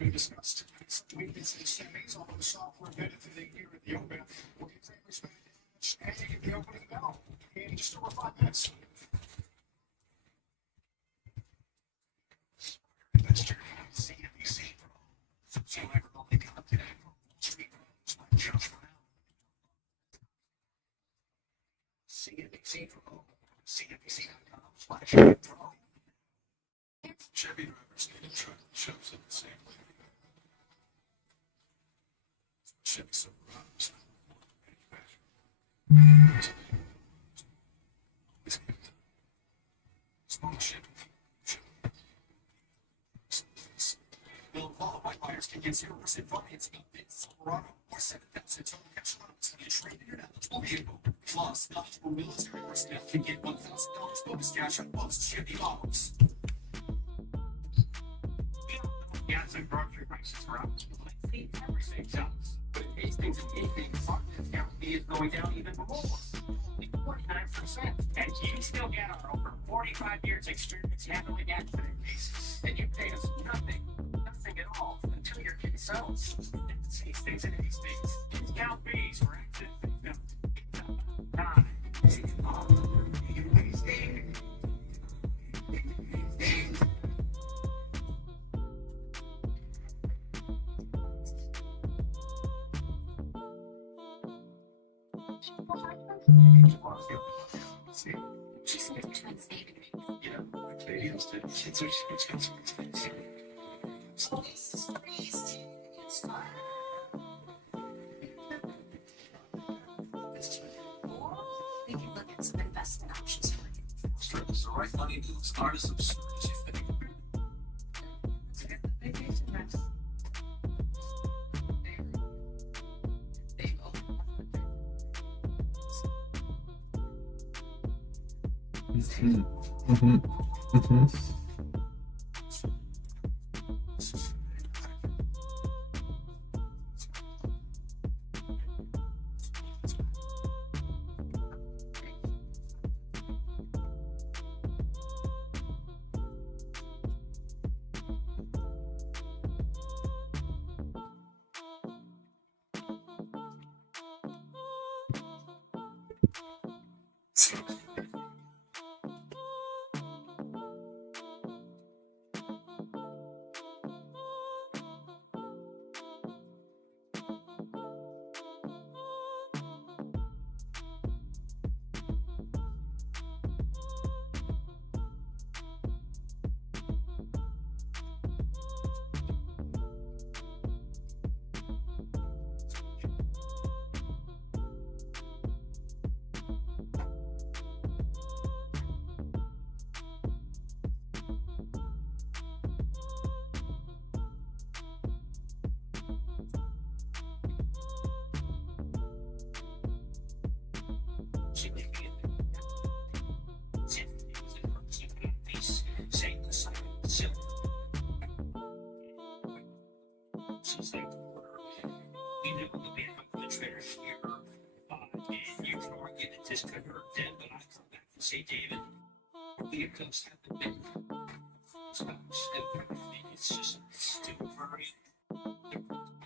We discussed weakness in Chevys, although software benefiting here at the Open. We'll get Kramer's manage and you get the opening bell in just over 5 minutes. Investor, CNBC. So I only got today. CNBC Pro. CNBC.com/Pro. Chevy drivers need a truck that shows up the same way. Chevy Silverado small Chevy. Well, qualified buyers can get 0% financing on this Silverado or 7,000 total cash loans and trade in your eligible vehicle. Plus, eligible military personnel can get $1,000 bonus cash on most Chevy models. Gas and grocery prices are up. Everything's up. But Hastings and Hastings, our discount fee is going down even more. Only 49%. And you still get our over 45 years experience handling accident cases. And you pay us nothing at all until your case settles. It's Hastings and Hastings. Discount fees for accident victims. Time. Hastings. We can look at some investment options for you. Sure, this is the right money to start as absurd as you think. Let's get the vacation next. They open This could hurt them, but I come back and say, David, we have just had the big it's just stupid very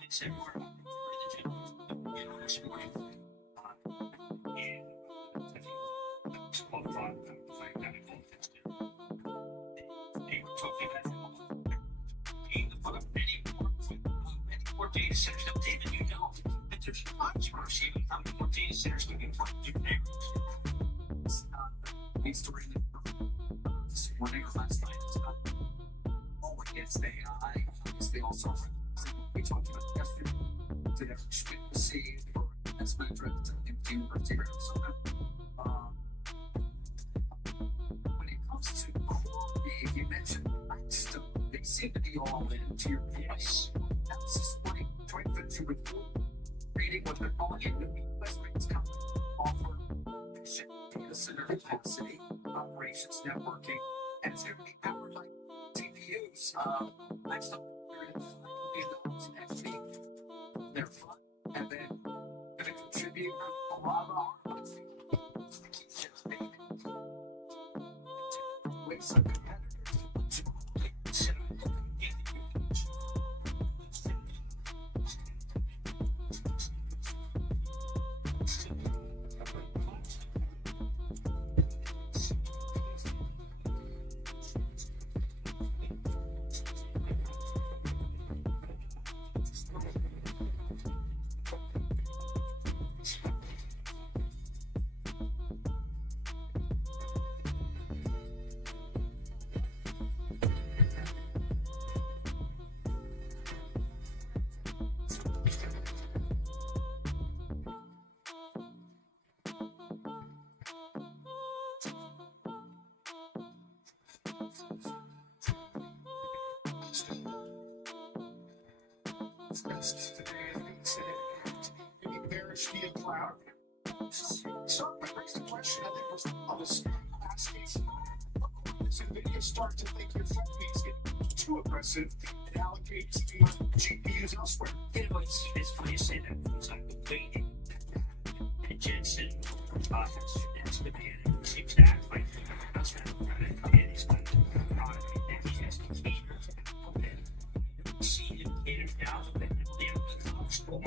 it's everywhere. This morning. They were talking about being the one of many more data centers. Now, David, you know that there's controversy about how many more data centers can be put in there. Story this morning or last night is about against AI. Obviously, also we talked about yesterday. To have received for investment interest at the University of Arizona. When it comes to quality, you mentioned they seem to be all into your voice. That's this morning joint venture with reading what they're calling a new U.S. rates company offer efficient data center capacity, operations networking, and it's going to be powered by TPUs. Next up, they're going to $5 million next week. They're fun, and then going to contribute a lot of our chips, baby. With some competitors. Bearish via cloud. So that brings the question I think was asking, does NVIDIA start to think your phone is getting too aggressive and allocate GPUs elsewhere? You know, it's funny you say that because I've been waiting. And Jensen has been and seems to act like that's kind of and he's got a product that he has to cater to. See him cater now to the comfortable.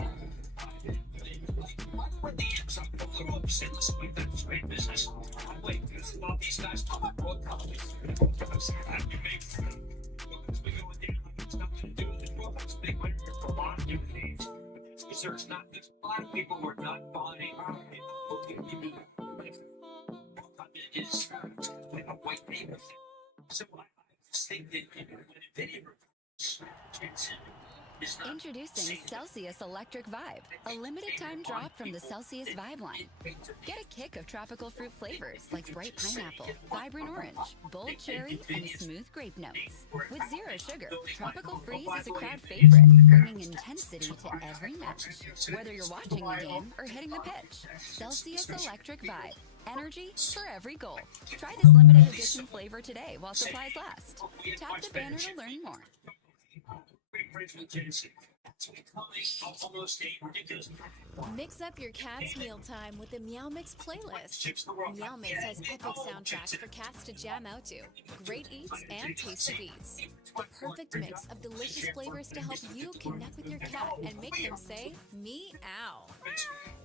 When the Amazon pulled up, said, listen, we've got this great business. Wait, because all these guys talk about broad companies. I'd be big for them. We go in there like it's nothing to do with it. Well, that's big winner for a lot of different things. Because there's not, there's a lot of people who are not buying it is like a white paper. So I just think that when NVIDIA reports Jensen is not Introducing Celsius Electric Vibe, a limited time drop from the Celsius Vibe line. Get a kick of tropical fruit flavors like bright pineapple, vibrant orange, bold cherry, and smooth grape notes. With zero sugar, Tropical Freeze is a crowd favorite, bringing intensity to every match. Whether you're watching the game or hitting the pitch, Celsius Electric Vibe. Energy for every goal. Try this limited edition flavor today while supplies last. Tap the banner to learn more. Mix up your cat's mealtime with the Meow Mix playlist. Meow Mix has epic soundtracks for cats to jam out to, great eats and tasty beats. A perfect mix of delicious flavors to help you connect with your cat and make them say meow.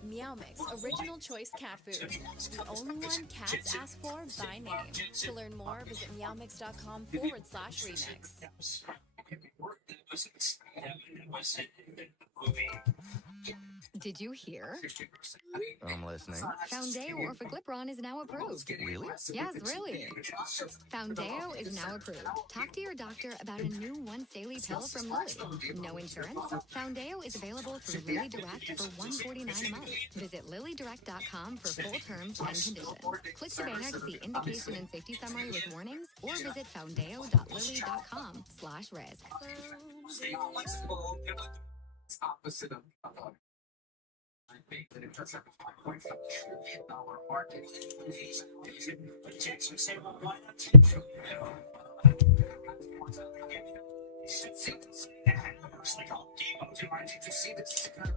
Meow Mix, original choice cat food. The only one cats ask for by name. To learn more, visit meowmix.com/remix. Did you hear? I'm listening. Foundeo Orforglipron is now approved. Really? Yes, really. Foundeo is now approved. Talk to your doctor about a new once daily pill from Lilly. No insurance? Foundeo is available through Lilly Direct for $149 a month. Visit LillyDirect.com for full terms and conditions. Click the banner to see indication and safety summary with warnings, or visit foundeo.lilly.com/risk. It's opposite of I think that it does have a $5.5 trillion market. Jackson said, well, why not take from it's like all demos. Did you see this kind of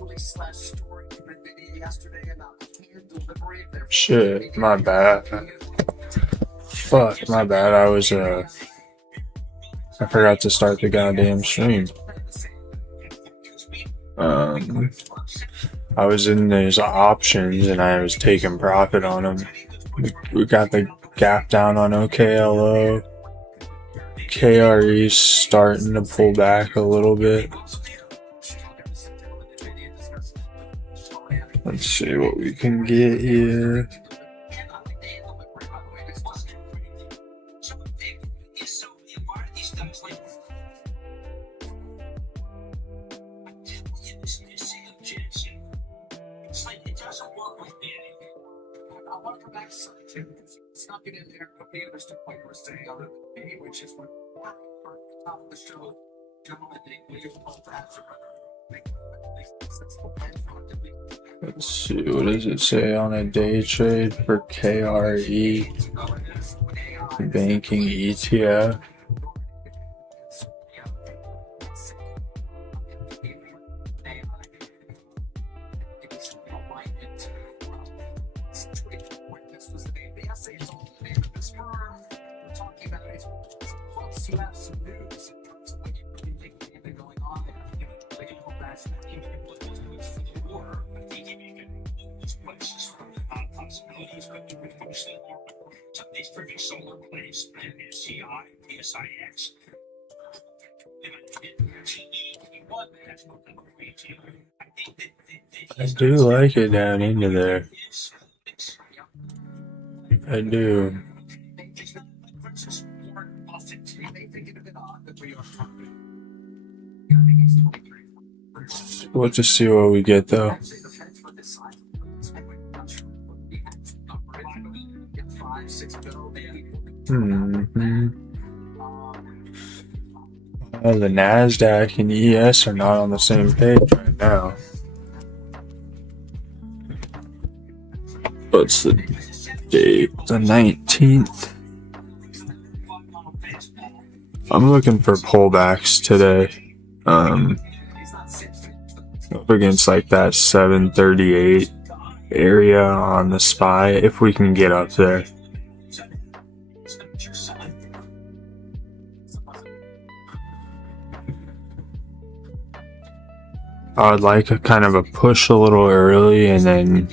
release slash story from NVIDIA yesterday about hand delivery of their Shit, my bad. Fuck, my bad. I forgot to start the goddamn stream. I was in these options and I was taking profit on them. We got the gap down on OKLO. KRE starting to pull back a little bit. Let's see what we can get here. Snuck it in there, but the understood what you were saying other than me, which is when we're top of the show, gentlemen, we just both answer. Let's see, what does it say on a day trade for KRE banking ETF? You have some news in terms of what you really think has been going on there. Like, you go back to the war, I think you can get places from possibilities, but you can see some of these freaking solar plays, MSCI, PSIX, I do like it down into there. I do. We'll just see what we get though. The NASDAQ and ES are not on the same page right now. What's the date? The 19th. I'm looking for pullbacks today. Up against like that 738 area on the SPY, if we can get up there. I would like a kind of a push a little early and then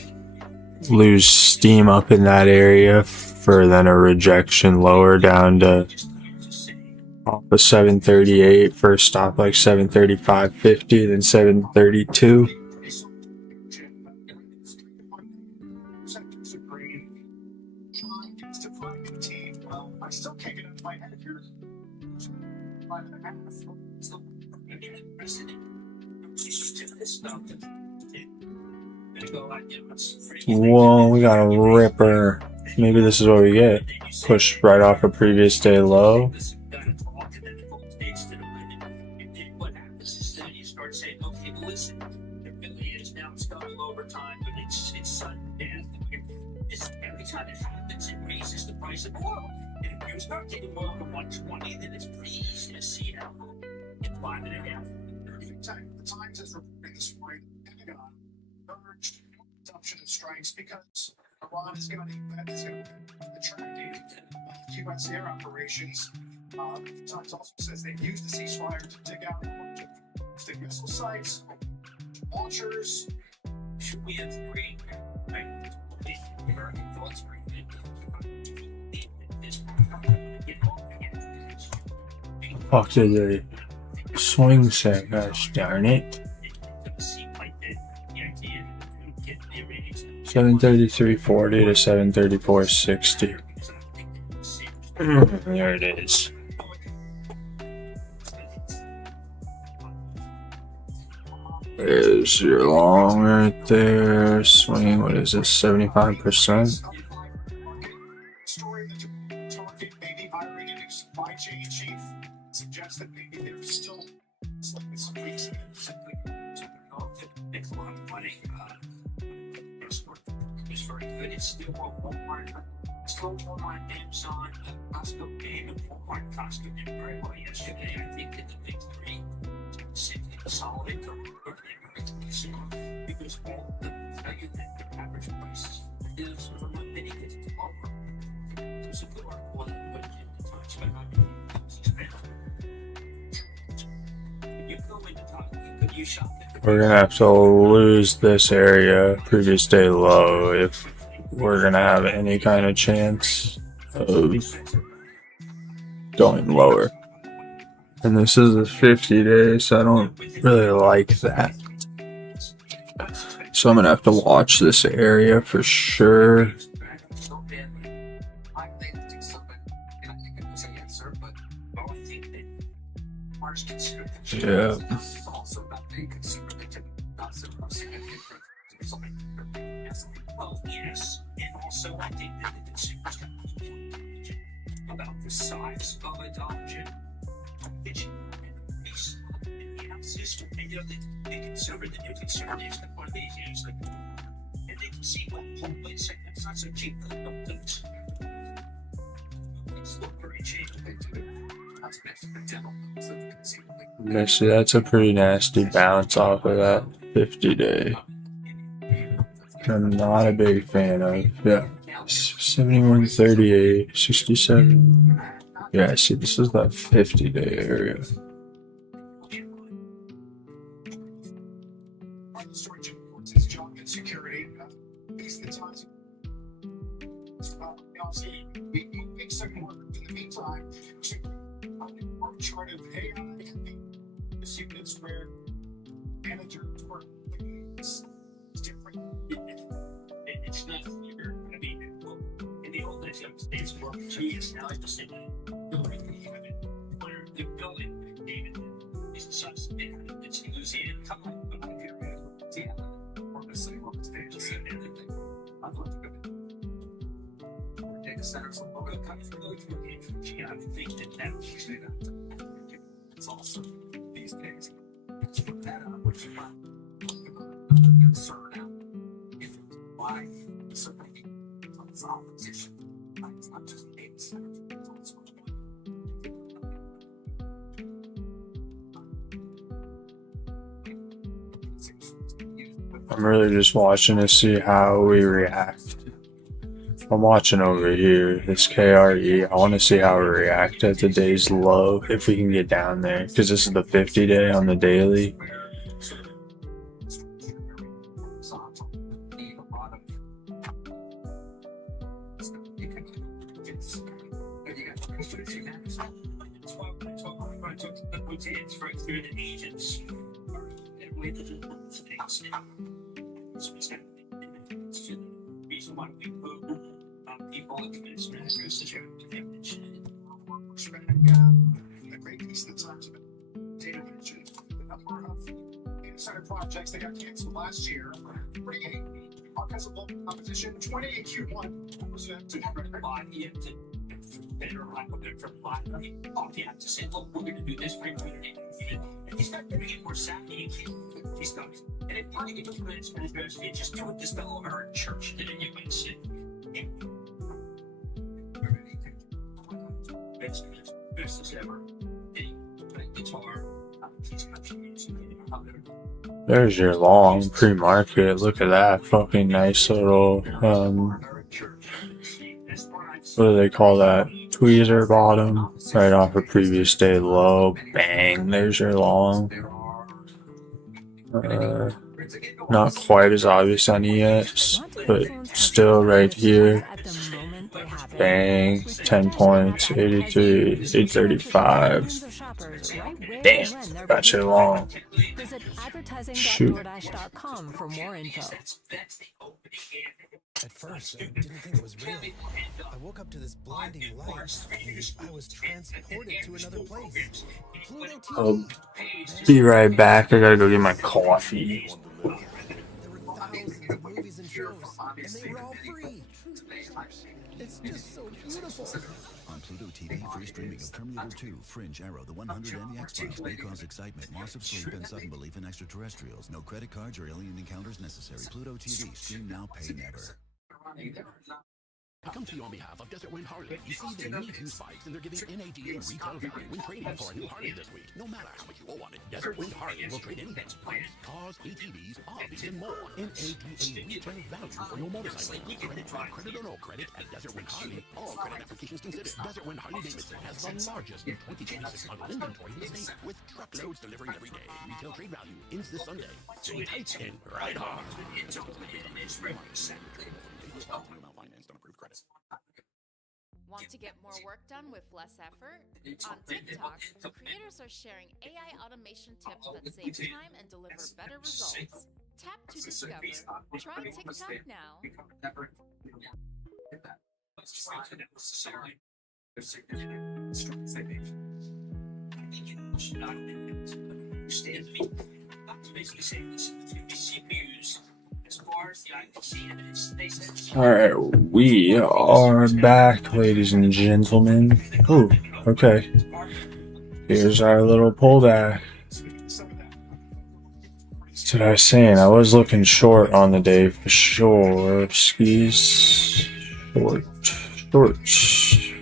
lose steam up in that area for then a rejection lower down to off of 738, first stop like 735.50, then 732. I still can't get out of my head here. 5.5. Whoa, we got a ripper. Maybe this is what we get. Push right off a previous day low. What happens is then you start saying, okay, well, listen, it really is now it's double overtime, but it's sudden death. Every time it happens, it raises the price of oil. And if you start getting oil to 120, then it's pretty easy to see how in 5.5. The Times has reported this morning Pentagon urged resumption of strikes because Iran is going to be attracting U.S. air operations. The Times also says they've used the ceasefire to dig out ballistic missile sites, launchers. Should we agree? Right? American thoughts are Fuck did they swing set? Gosh darn it. 733.40 to 734.60. There it is. There's your long right there. Swing, what is this, 75%? Story that Target may be hiring a new supply chain chief suggests that maybe there's still slightly some weeks in it. Simply makes a lot of money. It's very good. It's still Walmart. Still Walmart, Amazon, Costco game, and Walmart, Costco did very well yesterday. I think that the big three simply consolidate their because all the value that their average price is from what many get to lower. There's a good article on but the Times by not you go into Target, you shop at We're gonna have to lose this area, previous day low, if we're gonna have any kind of chance of going lower. And this is a 50 day, so I don't really like that. So I'm gonna have to watch this area for sure. Yeah. Well, yes, and also I think that the consumers got about the size of adoption, which is enhances, and you know, the consumer, the new consumer is the one they use, like, and they can see what whole place, it's not so cheap, it's still very cheap. Actually, that's a pretty nasty bounce off of that 50 day. I'm not a big fan of. Yeah. 71.38, 67. Yeah, see, this is that 50 day area. Storage imports junk and security. These are the times. Obviously, we make some work in the meantime to work chart of AI. This units where managers work with different. It's not clear. I mean, in the old days, States were 2 years now. I just said, building where the building, David, is the such it's Louisiana time, but I hear it. Yeah, or the same on the stage, and everything. I'd love to go. Data centers. I would think that It's also these days. That which concern out if it's why certainly it's opposition. It's not just data centers, it's also I'm really just watching to see how we react. I'm watching over here, this KRE. I want to see how we react at the day's low, if we can get down there, because this is the 50 day on the daily. Reason why we move people into this necessary damage. A great piece of the times data mentioned the number of data center projects that got canceled last year. 48 because of local competition. 28 Q1 was to better like we're going to apply. You have to say, look, we're going to do this for you. And he's not doing it more savvy. He's got it. And if you get to just do what this fellow Aaron Church did, and you might say, best as ever. Guitar. There's your long pre-market. Look at that fucking nice little what do they call that? Tweezer bottom right off a previous day low. Bang, there's your long. Not quite as obvious on ES, but still right here. Bang, 10 points, 83, 835. Damn, got you long. Shoot. For more info. At first, I didn't think it was real. I woke up to this blinding light, and I was transported to another place. Pluto TV. I'll be right back. I gotta go get my coffee. There were thousands of movies and shows, and they were all free. It's just so beautiful. On Pluto TV, free streaming of Terminator 2, Fringe, Arrow, The 100, and The X-Files may cause excitement, loss of sleep, and sudden belief in extraterrestrials. No credit cards or alien encounters necessary. Pluto TV. Stream now, pay never. I come to you on behalf of Desert Wind Harley. You see, they need used bikes, and they're giving NADA retail value when trading for a new Harley this week. No matter how much you owe on it, Desert Wind Harley will trade anything: bikes, cars, ATVs, RVs, and more. NADA retail value for your motorcycle. Credit or no credit at Desert Wind Harley. All credit applications considered. Desert Wind Harley Davidson has the largest 2026 model inventory in the state, with truckloads delivering every day. Retail trade value ends this Sunday. Stay tight and ride hard. Want to get more work done with less effort? On TikTok, creators are sharing AI automation tips that save time and deliver better results. Tap to discover. Try TikTok now. Alright, we are back, ladies and gentlemen. Oh, okay. Here's our little pullback. That's what I was saying. I was looking short on the day for sure. Skis. Short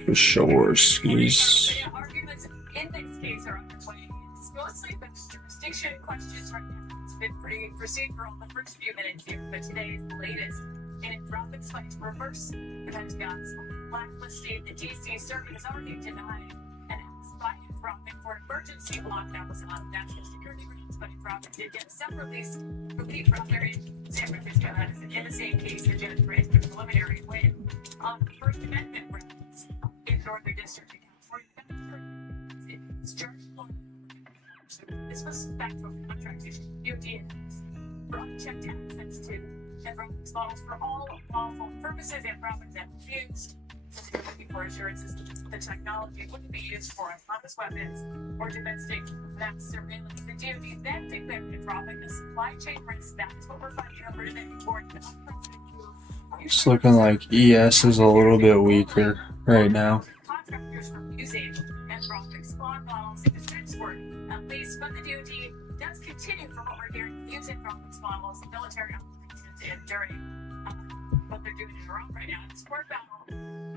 for sure. Skis. Arguments in this case are underway. It's mostly been jurisdiction questions right now. It's been pretty procedural the first few minutes here, but today is the latest. And Anthropic's fight to reverse the Pentagon's blacklisting. The DC Circuit has already denied and asked by Anthropic for emergency lockdowns on national security grounds, but Anthropic did get some relief from their in San Francisco. That is in the same case, the judge granted a preliminary win on the First Amendment grounds in Northern District of California. It's charged. This was back from contract issue. DOD brought checked access to Anthropic's models for all lawful purposes. Anthropic then refused. They're looking for assurances that the technology wouldn't be used for autonomous weapons or domestic mass surveillance. The DOD then declared Anthropic a supply chain risk. That's what we're fighting over today. It's looking like ES is a little bit weaker right now. Contractors from using Anthropic spawn models in defense work, at least, but the DoD does continue, from what we're hearing, using Anthropic models in military operations and during what they're doing in Iraq right now. In sport battle,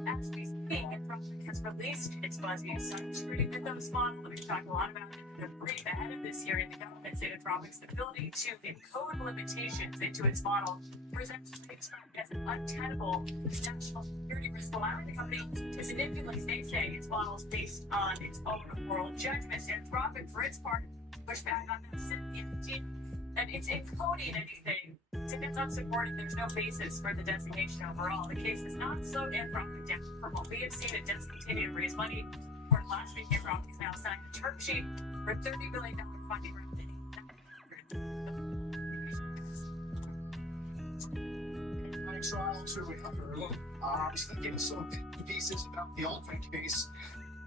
as we speak, Anthropic has released its fuzzy cybersecurity Mythos model. We've talked a lot about it. They're pretty ahead of this hearing. The government said Anthropic's ability to encode limitations into its model presents as an untenable national security risk, allowing the company to manipulate, they say, its models based on its own moral judgments. Anthropic, for its part, pushed back on that, saying that it's encoding anything. Since it's unsupported, there's no basis for the designation overall. The case has not slowed Anthropic down. From what we have seen, it does continue to raise money. For last week, Anthropic has now signed a term sheet for $30 billion funding round. Trial to another look. I was thinking of some pieces about the Altman case.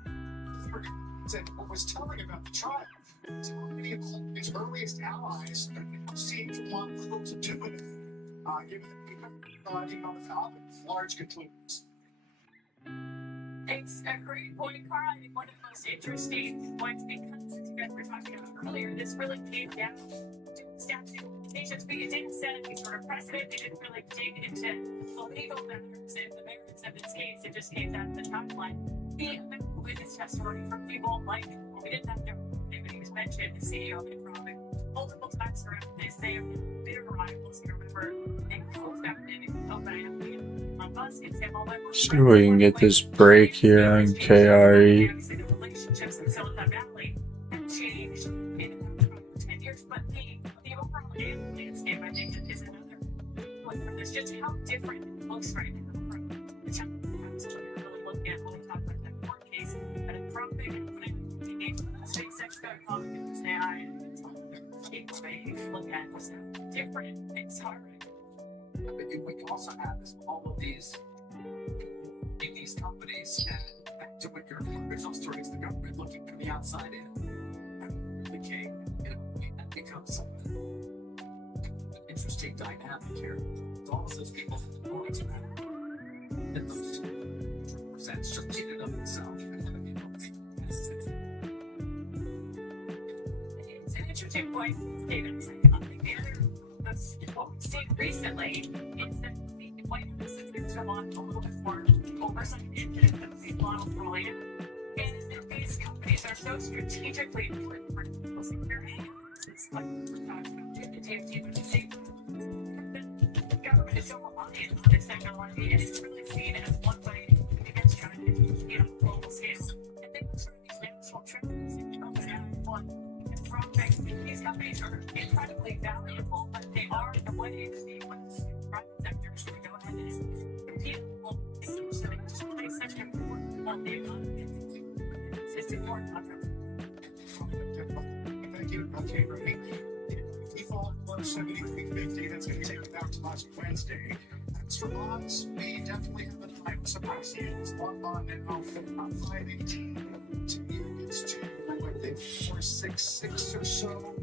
And what was telling about the trial, so many of his earliest allies seemed to want little to do with it, given that he on the top of large conclusions. It's a great point, Carl. I think one of the most interesting points, because as you guys were talking about earlier, this really came down to statute of limitations. It didn't set any sort of precedent. It didn't really dig into the legal matters and the merits of this case. It just came down to the timeline. The witness testimony from people like, well, we didn't have no nobody was mentioned, the CEO of Anthropic, multiple times around this. They have been bitter rivals. You remember, they co-founded OpenAI. See if we can get this break here on KRE. The relationships in Silicon Valley have changed in the past 10 years, but the overall landscape, I think, is another one. There's just how different it looks right now from the time absolutely really looking at when we talk about that court case. But Anthropic and SpaceX.com and AI and look at what's different. It's hard. We can also have this, all of these companies, and back to what your original story is, the government looking from the outside in. The king, that becomes an interesting dynamic here. So all of those people always matter. And those 2% just in and of itself. It's an interesting point, David. What we've seen recently is that the White House has been to launch a little bit more oversight into these models rolling in. And these companies are so strategically important for national security. It's like we're talking about the DoD, the government is so reliant on this technology, and it's really seen as one way against trying to, global scale. And then sort of these national trends and these companies are incredibly valuable, but they are the way that the private sector is going to go ahead and compete. Well, so they just play such an important role in the economy. It's important. Thank you. Okay, Ray. Default 173.50. That's going to take me back to last Wednesday. As for bonds, we definitely have an eye. What's surprised you? It's one bond at 518. To me, it's to, I think, 466 or so.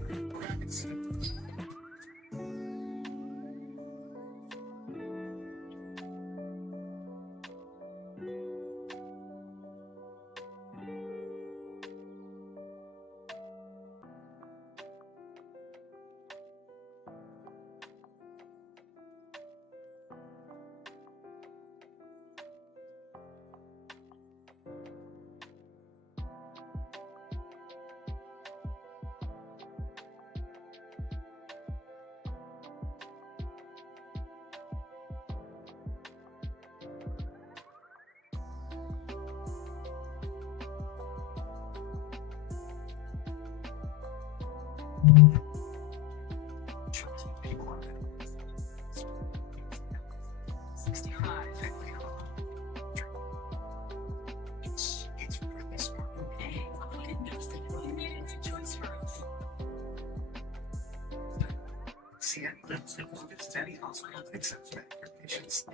Any hospital accepts Medicare patients.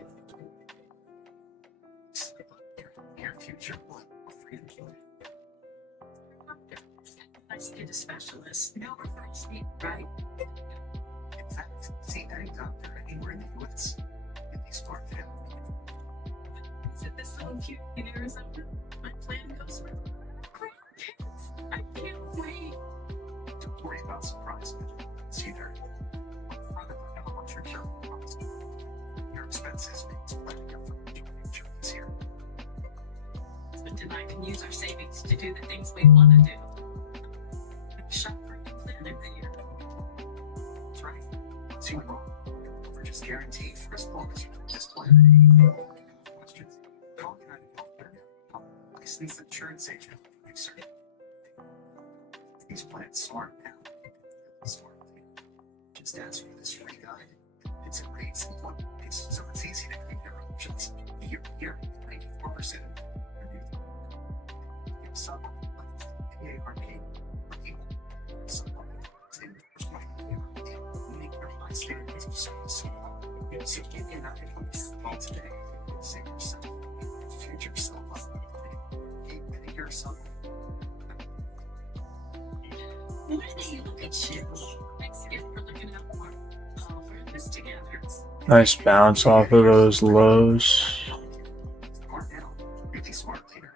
Their future will free employment. Let's get a specialist. No reference need, right? In fact, see any doctor anywhere in the U.S. in Smart Family. Is it this little cute in Arizona? My plan goes with grandkids. I can't wait. Don't worry about surprises. It's either in front of you or what your careful promise. Your expenses means plenty of future is here. But then I can use our savings to do the things we want to do. Shop for a new plan every year. That's right. See what wrong. We're just guaranteed for as long as you keep this plan. Questions? Call United Healthcare now. Licensed insurance agent. Research. These plans smart now. Smart. Just ask for this free guide. It's in rates in one place, so it's easy to pick your options. Here, 94%. Supplement like AARP, supplement make your high standards of service. So give me that call today. Save yourself, future self up. Keep yourself. Look at you. Thanks again for looking out for we're this together. Nice bounce off of those lows. Smart now, really smart later.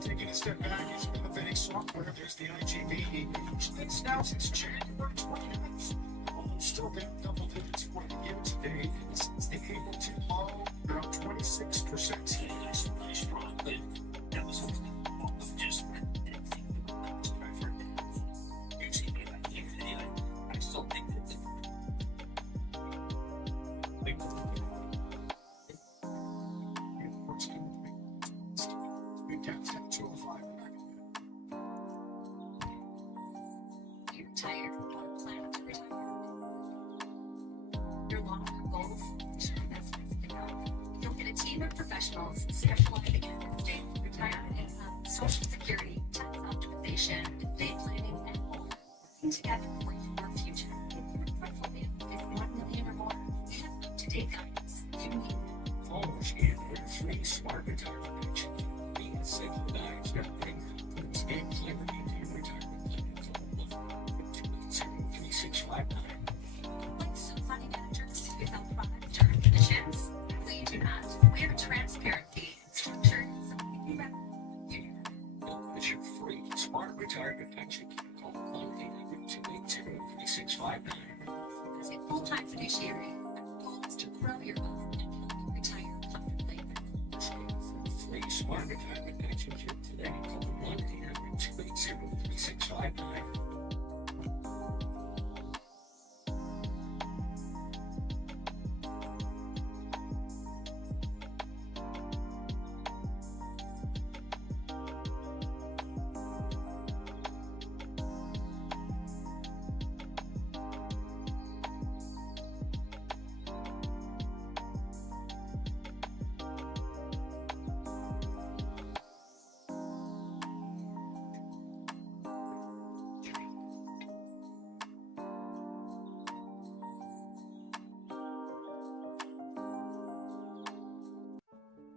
Taking a step back, it's benefiting software. There's the IGV. It's now since January 29th. Still been double digits for the year to date. Since the April 2 low, they're up 26%. Nice strong win. That was just you've seen me like video. I still think that You're tired or plan to retire. Your long-term goals, that's everything else. You'll get a team of professionals specializing in estate, retirement income, social security, tax optimization, estate planning, and more. Working together for your future. If your portfolio is $1 million or more, we have up-to-date guidance you need. Almost get a free smart retirement pension. We can synchronize everything from estate planning to your retirement plan for 3659. Like some money managers who sell product term conditions, we do not. We have a transparent fee structure, so we can It's your free smart retirement pension. Call 1-800-280-3659. As a full-time fiduciary, our goal is to grow your wealth and help you retire comfortably. Free smart retirement pension kit today. Call 1-800-280-3659.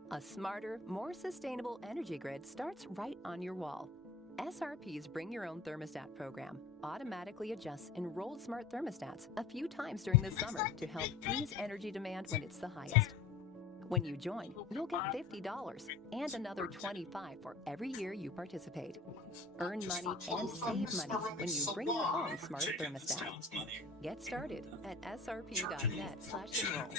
A smarter, more sustainable energy grid starts right on your wall. SRP's Bring Your Own Thermostat program automatically adjusts enrolled smart thermostats a few times during the summer to help ease energy demand when it's the highest. When you join, you'll get $50 and another $25 for every year you participate. Earn money and save money when you bring your own smart thermostat. Get started at srp.net/enroll.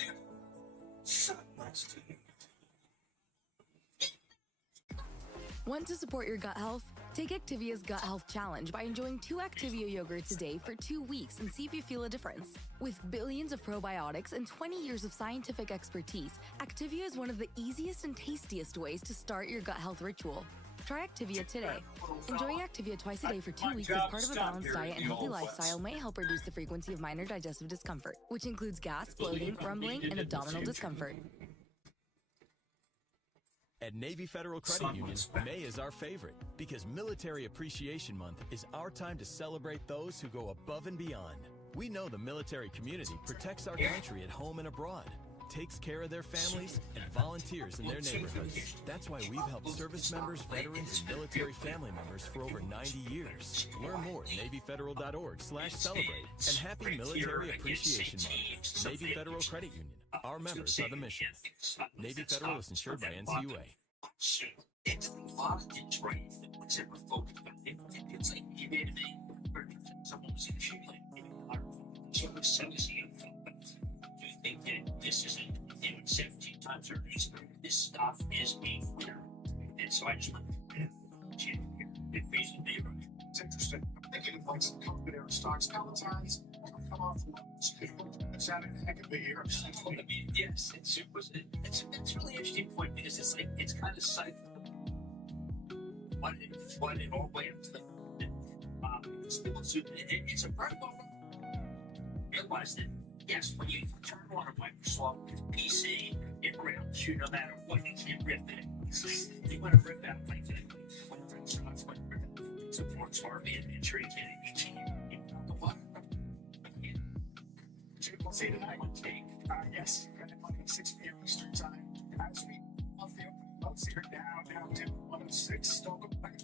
Want to support your gut health? Take Activia's Gut Health Challenge by enjoying 2 Activia yogurts a day for 2 weeks and see if you feel a difference. With billions of probiotics and 20 years of scientific expertise, Activia is one of the easiest and tastiest ways to start your gut health ritual. Try Activia today. Enjoying Activia twice a day for 2 weeks as part of a balanced diet and healthy lifestyle may help reduce the frequency of minor digestive discomfort, which includes gas, bloating, rumbling, and abdominal discomfort. At Navy Federal Credit Union, May is our favorite because Military Appreciation Month is our time to celebrate those who go above and beyond. We know the military community protects our country at home and abroad, takes care of their families, and volunteers in their neighborhoods. That's why we've helped service members, veterans, and military family members for over 90 years. Learn more at NavyFederal.org/celebrate. And happy Military Appreciation Month. Navy Federal Credit Union. Our members are the mission. Navy Federal is insured by NCUA. It's a lot of things, right? What's ever focused on it? It's like you made me. Someone was in the future. So it's so easy. Do you think that this isn't 17 times or this stuff is being clear? And so I just went to it reason neighborhood. It's interesting. I'm thinking of like some company stocks, Pelotons. Come off it's had a heck of a year. I mean, yes, it's really interesting point because it's like it's kind of cyclical. One in all way up to the it's a part of realize that yes, when you turn on a Microsoft PC, it rips you no matter what. You can't rip it. It's like you want to rip out like that. When it's not when rip out, it supports Harvey and sure you can't the what? We'll see tonight. Yes, 6 p.m. Eastern time. As we off the open votes here now to 106. Still go back.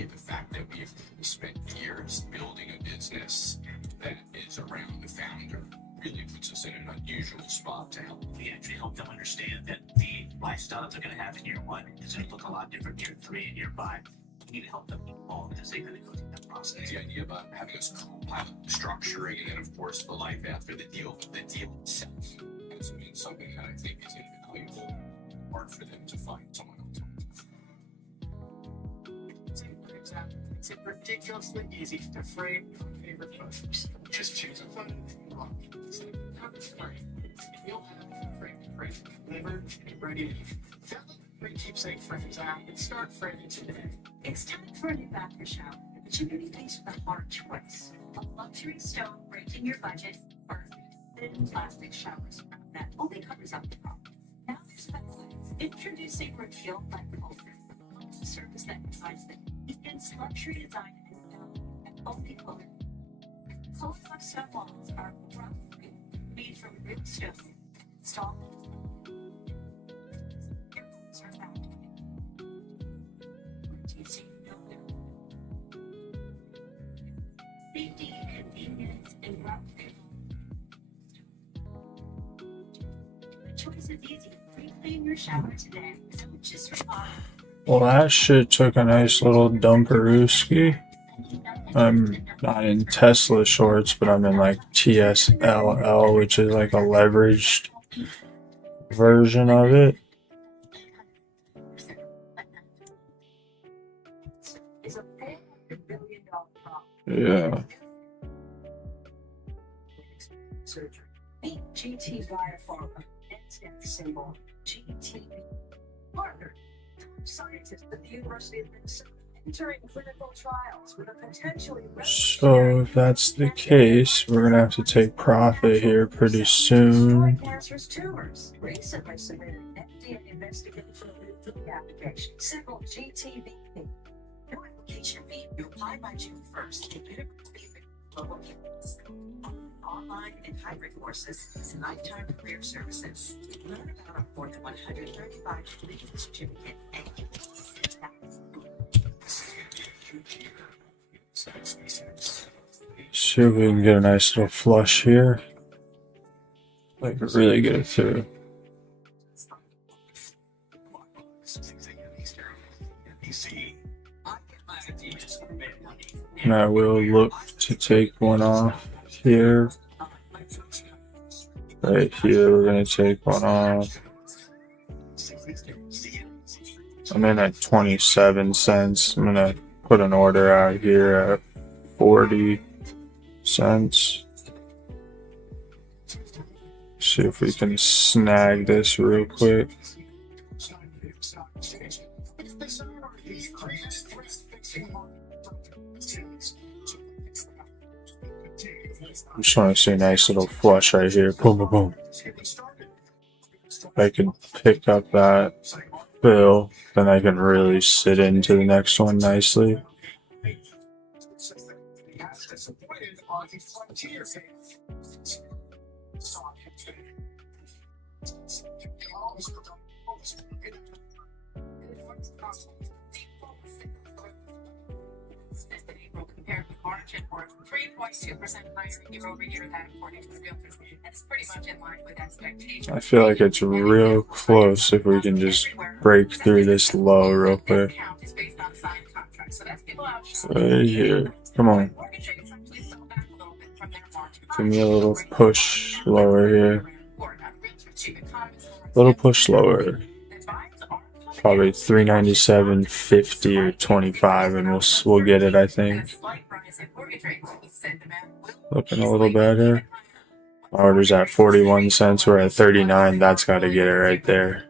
The fact that we've spent years building a business that is around the founder really puts us in an unusual spot to help. We actually help them understand that the lifestyle they're going to have in year 1 is going to look a lot different in year 3 and year 5. We need to help them evolve as they're going to go through that process. The idea about having us co-pilot structuring and then of course the life after the deal itself has been something that I think is invaluable. Hard for them to find someone else. It's ridiculously easy to frame your favorite photos. Just choose a photo that you love. It's like frame. You'll have a frame delivered and ready to use. Download the free keepsake frames app and start framing today. It's time for a new bathroom shower, but you're going to be faced with a hard choice. A luxury stone breaking your budget or thin plastic shower surround that only covers up the top. Now there's a better way. Introducing Reveal by Colder, a service that provides the Egan's luxury design and only color. Color stone walls are drop-free, made from real stone. Installed. Your walls are found. Safety, convenience, and rock-free. The choice is easy. Reclaim your shower today. Don't just rely. Well, that shit took a nice little dumperooski. I'm not in Tesla shorts, but I'm in like TSLL, which is like a leveraged version of it. Yeah. Surgery. Meet GT Biopharma, NSF symbol GTB. Partner, scientists at the University of Minnesota entering clinical trials with a potentially. So if that's the case, we're gonna have to take profit here pretty soon. Cancerous tumors recently submitted FDA investigative drug application, symbol GTB. No application fee. You apply by June 1st. Global campus. Online and hybrid courses and lifetime career services. Learn about more than 135 legal certificates and see if we can get a nice little flush here. Like really get it through. And I will look to take one off here. Right here, we're gonna take one off. I'm in at 27 cents. I'm gonna put an order out here at 40 cents. See if we can snag this real quick. I just want to see a nice little flush right here. Boom, boom, boom. If I can pick up that fill, then I can really sit into the next one nicely. Compared with March and we're 3.2% higher year over year. That according to the realtors, that's pretty much in line with expectations. I feel like it's real close if we can just break through this low real quick. Right here. Come on. Give me a little push lower here. Little push lower. Probably 397.50 or 25, and we'll get it. I think. Looking a little better. Order's at 41 cents. We're at 39. That's got to get it right there.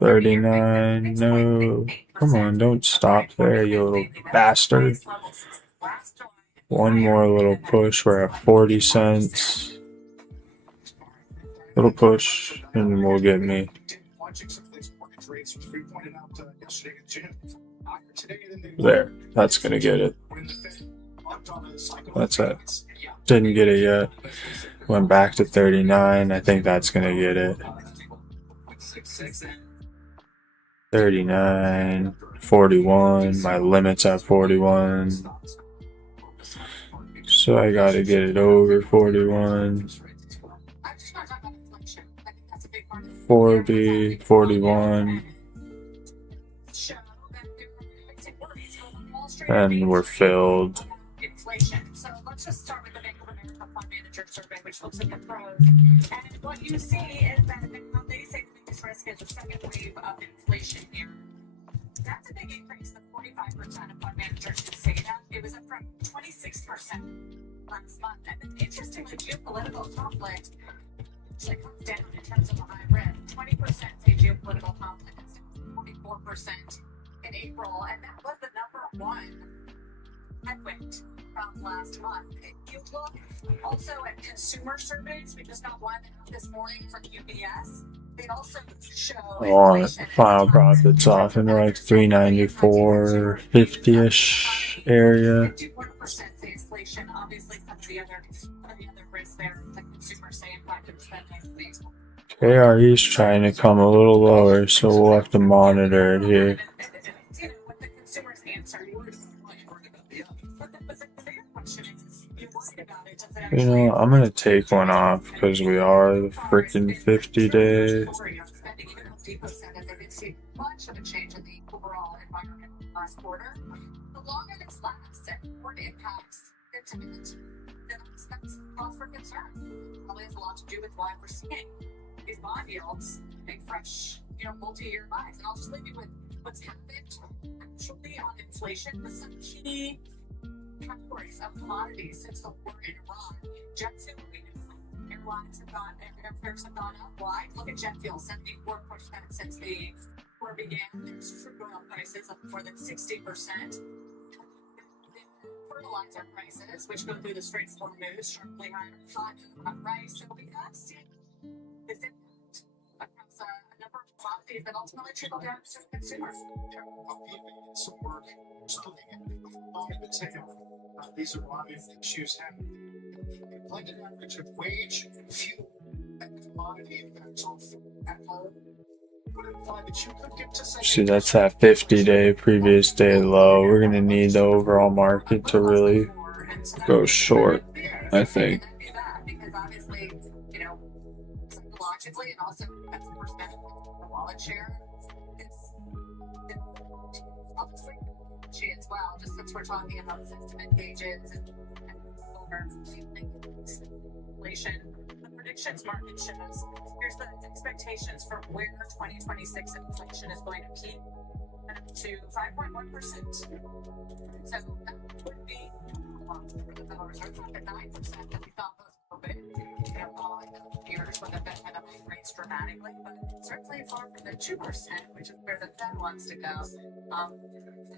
39. No. Come on, don't stop there, you little bastard. One more little push. We're at 40 cents. Little push, and we'll get me. There. That's gonna get it. That's it. Didn't get it yet. Went back to 39. I think that's gonna get it. 39, 41. My limit's at 41. So I gotta get it over 41. 40, 41. And we're filled. So let's just start with the Bank of America Fund Manager Survey, which looks at the pros. And what you see is that they say the biggest risk is the second wave of inflation here. That's a big increase. The 45% of fund managers who say that. It was up from 26% last month. And then interestingly, geopolitical conflict actually comes down in terms of the high risk. 20% say geopolitical conflict is 44% in April, and that was the number one headwind from last month. If you look also at consumer surveys, we just got one out this morning from UBS. They also show Final profits off in like 394.50-ish area. 51% say inflation. Obviously, some of the other risks there, the consumer say impacted spending. KRE's trying to come a little lower, so we'll have to monitor it here. You know, I'm gonna take one off because we are the freaking 50-day. Much of a change in the overall environment last quarter. The longer this lasts and more impacts sentiment, then that's cause for concern. Probably has a lot to do with why we're seeing these bond yields make fresh, multi-year highs. And I'll just leave you with what's happened actually on inflation with some key categories of commodities since the war in Iran. Jet fuel, airlines have gone, airfares have gone up. Why? Look at jet fuel, 74% since the war began. There's crude oil prices up more than 60%. Fertilizer prices, which go through the Strait of Hormuz, sharply higher cotton, rice. So we have seen this impact across a number of commodities that ultimately trickle down to consumers. Some work, something in particular. These Iranian issues have a blended average of wage, fuel, and commodity impacts on at home. Would imply that you could get to See, that's that 50-day previous day low. We're gonna need the overall market to really go short, I think. Because obviously, psychologically and also as a perspective of the wallet share, it's obviously as well, just since we're talking about sentiment gauges and inflation. The predictions market shows here's the expectations for where 2026 inflation is going to peak to 5.1%. So that would be for the Federal Reserve at 9% that we thought was COVID, following the years when the Fed had a lowering rates dramatically, but certainly far from the 2%, which is where the Fed wants to go.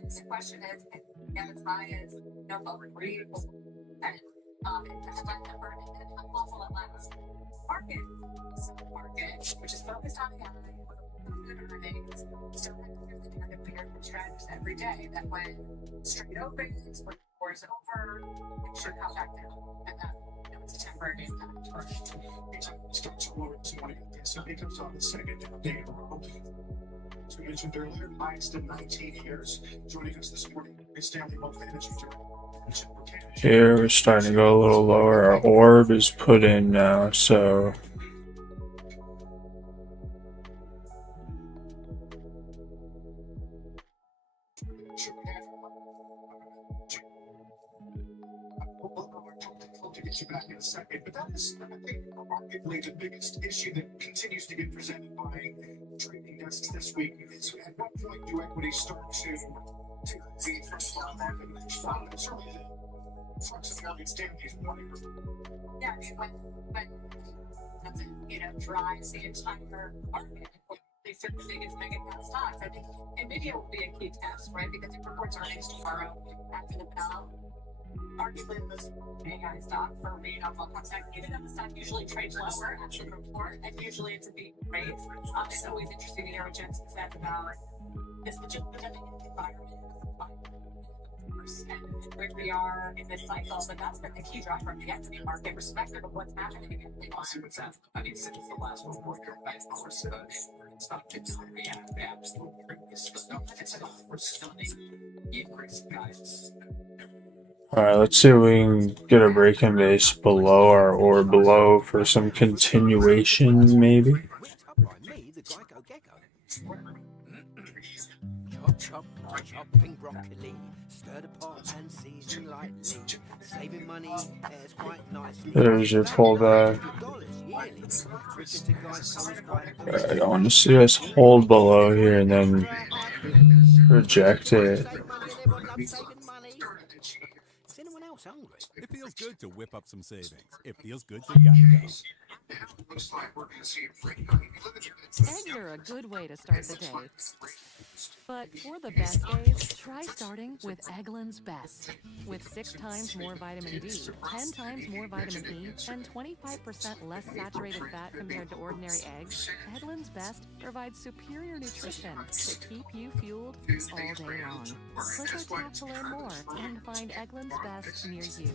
The question is, if you get as high as forward rates and invest that number, and then how long will it last? Market, which is focused on AI with good earnings, still really kind of weird trends every day that when street opens, when the war is over, it should come back down. And that it's a temporary impact. Stocks are lower this morning. The S&P comes on the second day in a row. As we mentioned earlier, highest in 19 years. Joining us this morning is Stanley Wealth Management Director. Here we're starting to go a little lower. Our orb is put in now, so get you back in a second, but that is, I think, arguably the biggest issue that continues to get presented by trading desks this week. Is at what point do equities start to lead from stock market and certainly the flexibility and stability is one. Yeah, I mean, when doesn't, drives the entire market. They set the biggest mega cap stocks. I think NVIDIA will be a key test, right? Because it reports earnings tomorrow after the bell. Arguably the most AI stock for multiple second. Even though the stock usually trades lower after the report, and usually it's a big raise. It's always interesting to hear what Jensen says about this legitimate environment and where we are in this cycle, but that's been the key driver of the equity market, irrespective of what's happening. We'll see what's happening. I mean, since the last report, of course, stock didn't react absolutely. It's not for stunning increase guidance. alright, let's see if we can get a break-in base below our orb below for some continuation, maybe. Chopping broccoli, stir the pot and season lightly. Saving money pairs quite nicely. There's your pullback. I want to see us hold below here and then reject it. It feels good to whip up some savings. It feels good to Geico. Looks like we're going to see Eggs are a good way to start the day. But for the best days, try starting with Eggland's Best. With 6 times more vitamin D, 10 times more vitamin E, and 25% less saturated fat compared to ordinary eggs, Eggland's Best provides superior nutrition to keep you fueled all day long. Click or tap to learn more and find Eggland's Best near you.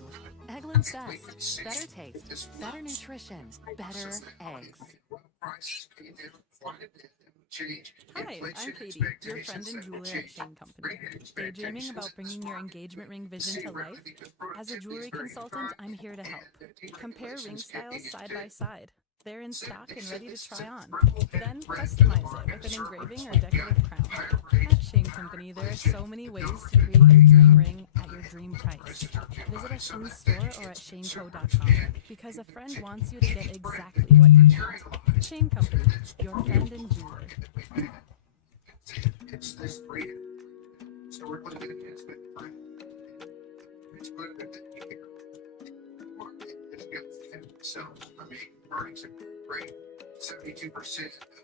Eggland's Best. Better taste, better nutrition, better eggs. Hi, I'm Katie, your friend and jeweler at Shane Company. Daydreaming about bringing your engagement ring vision to life? As a jewelry consultant, I'm here to help. Compare ring styles side by side. They're in stock and ready to try on. Then customize it with an engraving or decorative crown. At Shane Company, there are so many ways to create your dream ring at your dream price. Visit us in store or at shaneco.com because a friend wants you to get exactly what you want. Shane Company, your friend and jeweler. It's this three. So we're looking at it. It's good that so, I mean, earnings are great. 72%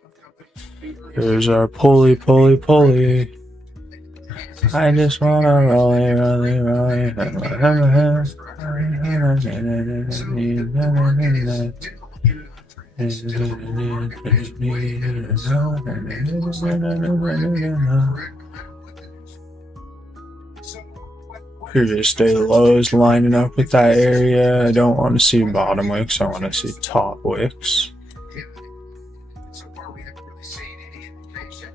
of companies. Here's our pulley. I just wanna roll it. Previous day lows lining up with that area. I don't want to see bottom wicks, I want to see top wicks. So far, we haven't really seen any indication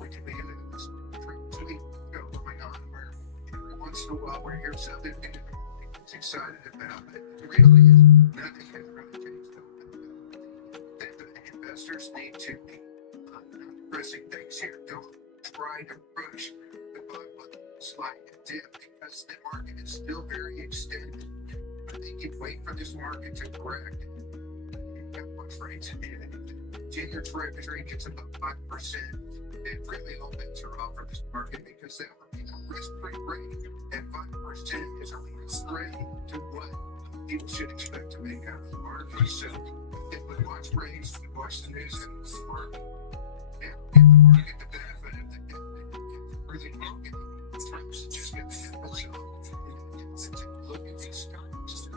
we can be in this going on where every once in a while we're here something and it's excited about it. It really is nothing has really changed. The investors need to be not pressing things here. Don't try to rush the buy button, slide and dip because the market is still very extended. I think you wait for this market to correct. You've got what rates in it. 10-year treasury gets about 5%. And really all bets are off for this market because that would be a risk-free rate. And 5% is a risk rate to what people should expect to make out of the market. So would watch Braves, would watch the news, and work. And the market, the benefit of the really market. Times to just get the benefit. So look at these stocks.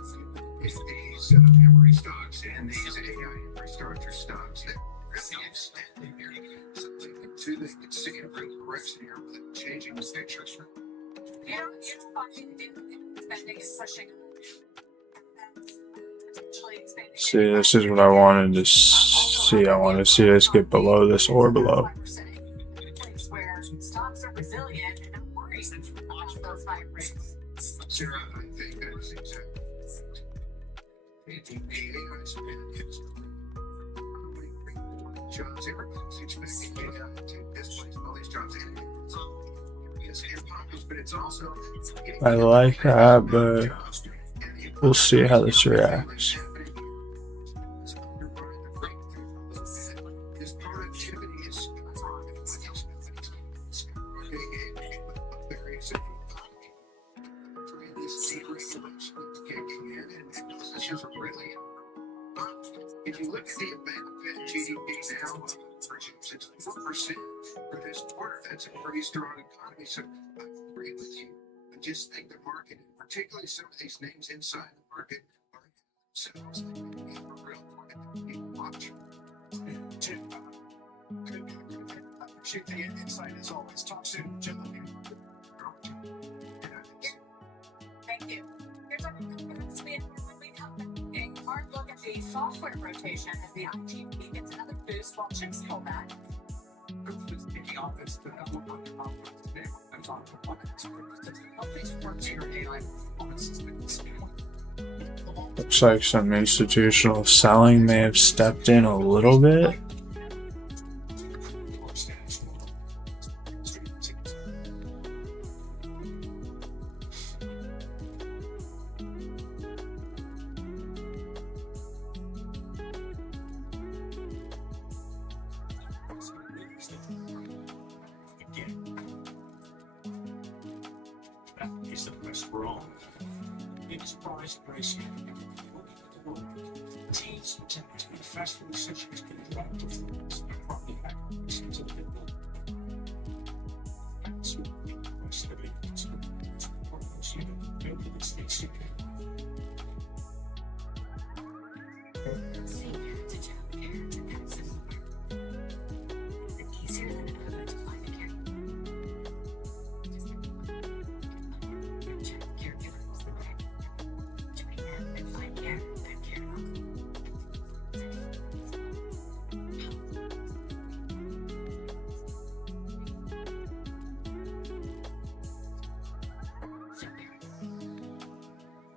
If these memory stocks and these AI infrastructure stocks that really expanding here, something to they could see a real correction here with changing the picture. Spending is pushing. See, this is what I wanted to see. I want to see us get below this or below. Where stocks are resilient and not worried about those high rates. Sarah, I think that's exactly. The AI spend is jobs. Everybody's expecting AI to displace all these jobs. It's impossible, but it's also. I like that, but we'll see how this reacts. His productivity is if you look at the benefit GDP now, it's 4% for this quarter. That's a pretty strong economy. So I agree with you. I just think the market, particularly some of these names inside the market, are themselves a real market that people watch. Jim, I appreciate the insight as always. Talk soon, Jim. Thank you. Here's our next video when we come back. A hard look at the software rotation as the IGP gets another boost while chips pull back. Taking off its development today. I'm talking about these frontier AI performance systems. Looks like some institutional selling may have stepped in a little bit. That is the best we're on. It's price pricing. Teams attempt to be fast research can drive performance and properly accuracy to the middle. That's what the rest of it is. Performance unit built in its HCP. Senior to childcare to pets and more. Is it easier than ever to find a caregiver? Check caregivers the way. Join them and find care that care about them.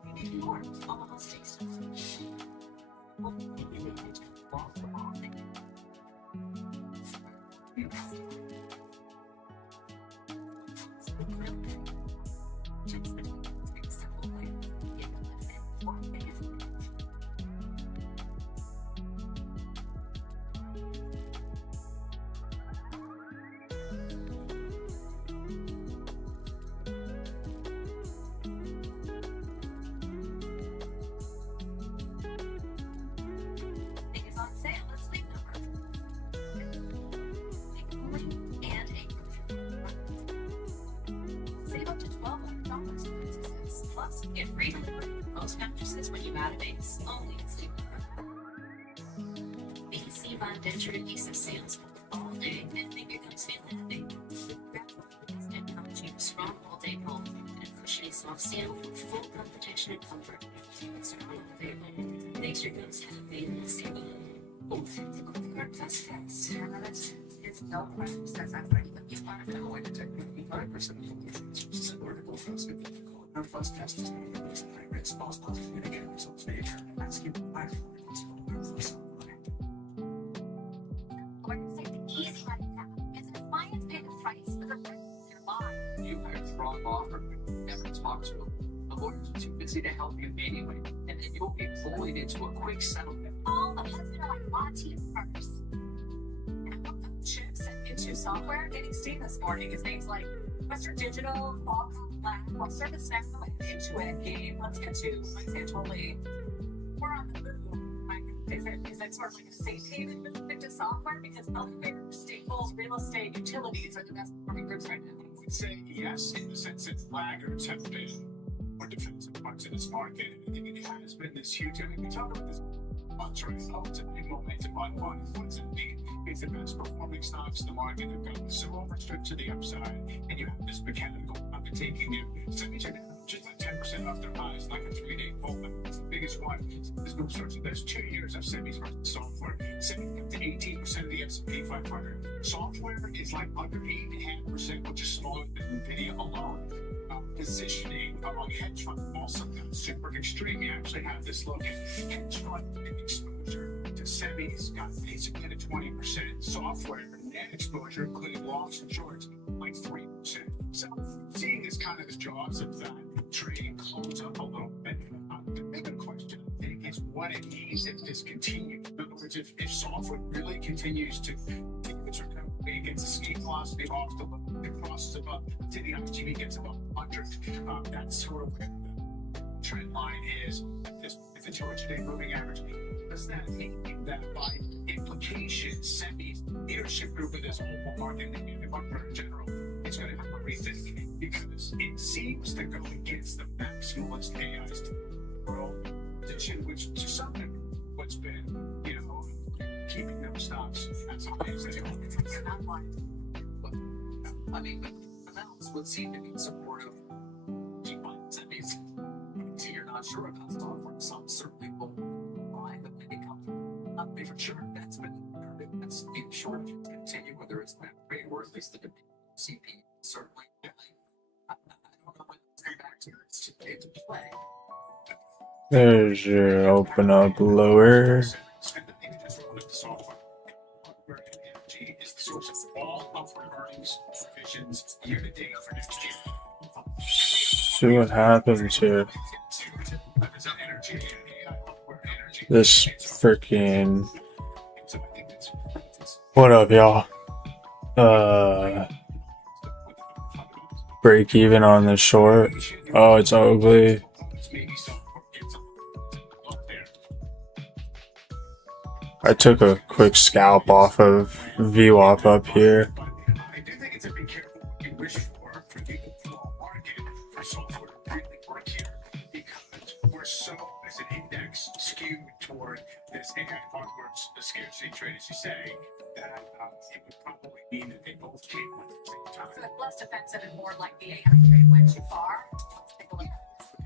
We need more almost takes stuff. Well, we need to fall for all things. Thing is on sale at Sleep Number. And save up to $1,200 on mattresses. Plus, get free delivery for most mattresses when you add a base. Only at Sleep Number. BC Von Denture adhesive sales all day and make your gums feel happy. Grab one and come cheap strong all-day pull and a cushiony soft seal for full gum protection and comfort. It's strong all-day pull. Makes your gums happy and see. It's no crime says I'm ready with you are. Now I detect 95% of the vertical frozen. Our first test is going to be high-risk false positive and again results may occur. Ask you why Or say the easy right now is an appliance pay the price for the rest of your life. you have the wrong offer, never talk to them. The lawyers are too busy to help you anyway, and then you'll be bullied into a quick settlement. All the husband are like Monty first. Chips and into software getting steam this morning is names like Western Digital, Qualcomm, Lab, while ServiceNow and Intuit game. Let's get to Mike Santoli. We're on the move. Is it sort of like a safe haven benefit to software? Because healthcare, staples, real estate, utilities are the best performing groups right now. I would say yes, in the sense that laggards have been more defensive parts of this market. I think it has been this huge. I mean, we talk about this much right now. It's a big momentum on one. What does it mean? It's the best performing stocks in the market have gone so overstretched to the upside, and you have this mechanical undertaking. Semis are down just like 10% off their highs, like a 3-day pullback. It's the biggest one. There's no such. There's 2 years of semis versus software. Semis up to 18% of the S&P 500. Software is like under 8.5%, which is smaller than Nvidia alone. Positioning among hedge funds also got super extreme. You actually have this look at hedge fund exposure to semis got basically at 20%. Software net exposure, including longs and shorts, like 3%. So seeing this kind of the jaws of that trading close up a little bit. The bigger question, I think, is what it means if this continues. In other words, if software really continues to take its recovery against the scheme velocity off the low, it crosses above, to the IGB gets above 100. That's sort of where the trend line is. If the 200-day moving average, does that mean that by implication, semis leadership group of this whole market and the market in general is going to have a rethink, because it seems to go against the maximalist AI's world position, which to some degree what's been, keeping them stocks as high as they are. I mean, the balance would seem to be supportive. Keep buying semis. So you're not sure about software. Some certainly will buy the many companies. Not be for sure. That's been that's in shortages continue, whether it's memory or at least the CPU. Certainly, I don't know when it's going back to it's too late to play. There's your open up lower. Energy is the source of all upward earnings provisions year to date for next year. See what happens here. This freaking. What up, y'all? Break even on the short. Oh, it's ugly. I took a quick scalp off of VWAP up here. I do think it's a big careful what you wish for the overall market for software to really work here, because we're so, as an index, skewed toward this AI hardware, the scarcity trade, as you say, that it would probably mean that they both came at the same time. So it's less defensive and more like the AI trade went too far. Let's take a look at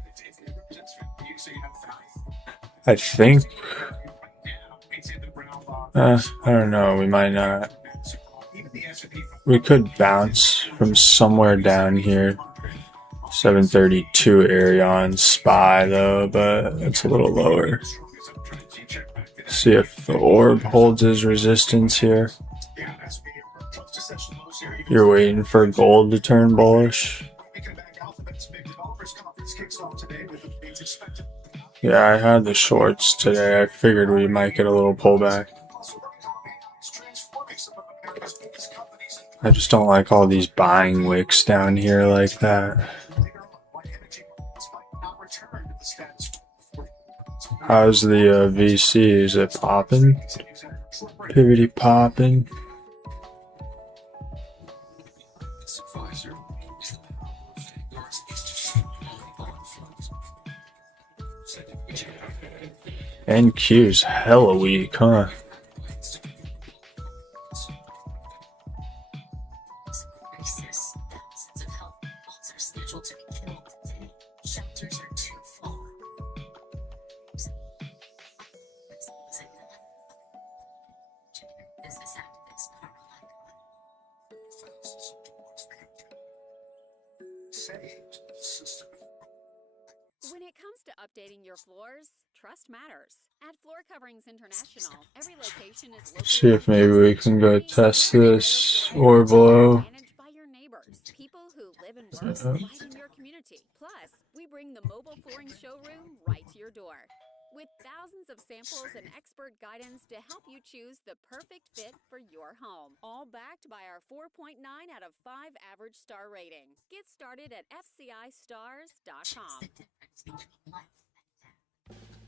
it. It represents value, so you have value. I think. I don't know. We might not. We could bounce from somewhere down here. 732 area on SPY though, but it's a little lower. See if the orb holds his resistance here. You're waiting for gold to turn bullish. Yeah, I had the shorts today. I figured we might get a little pullback. I just don't like all these buying wicks down here like that. How's the VC? Is it popping? Pivoty popping? NQ's hella weak, huh? When it comes to updating your floors, trust matters. At Floor Coverings International, every location is located. See if maybe we can go test this or below. Managed by your neighbors, people who live and work right in your community. Plus, we bring the mobile flooring showroom right to your door. With thousands of samples and expert guidance to help you choose the perfect fit for your home. All backed by our 4.9 out of 5 average star rating. Get started at FCIstars.com.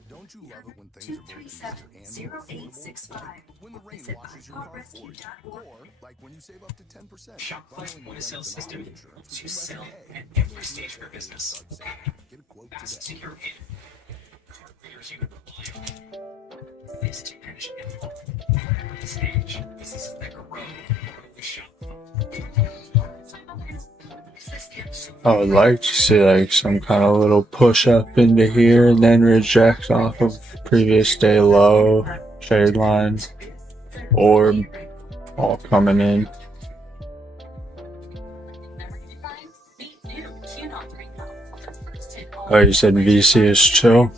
Don't you love it when things are both easier and more affordable? When the rain washes your car for you, or like when you save up to 10%. Shopify's point-of-sale system helps you sell at every stage of your business. Get a quote Fast, today. secure, card readers you can rely on. This to manage every stage. Businesses that grow with Shopify. I would like to see like some kind of little push up into here and then reject off of previous day low, shade line, orb, all coming in. Oh, you said VC is chill?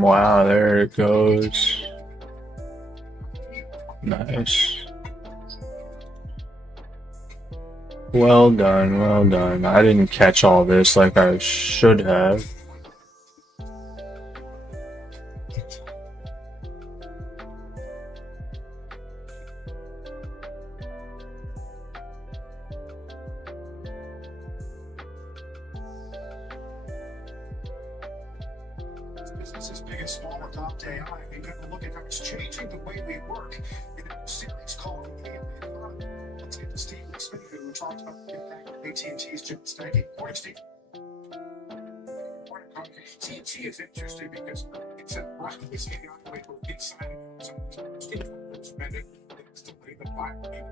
Wow, there it goes. Nice. Well done, well done. I didn't catch all this like I should have. Businesses big and small adopt AI. We've got to look at how it's changing the way we work in a series called AI Economy. Let's get to Steve Smith, who talked about the impact of AT&T's Jim Stankey. Morning, Steve. AT&T is interesting because it's a this AI way inside of spending it's the way the five data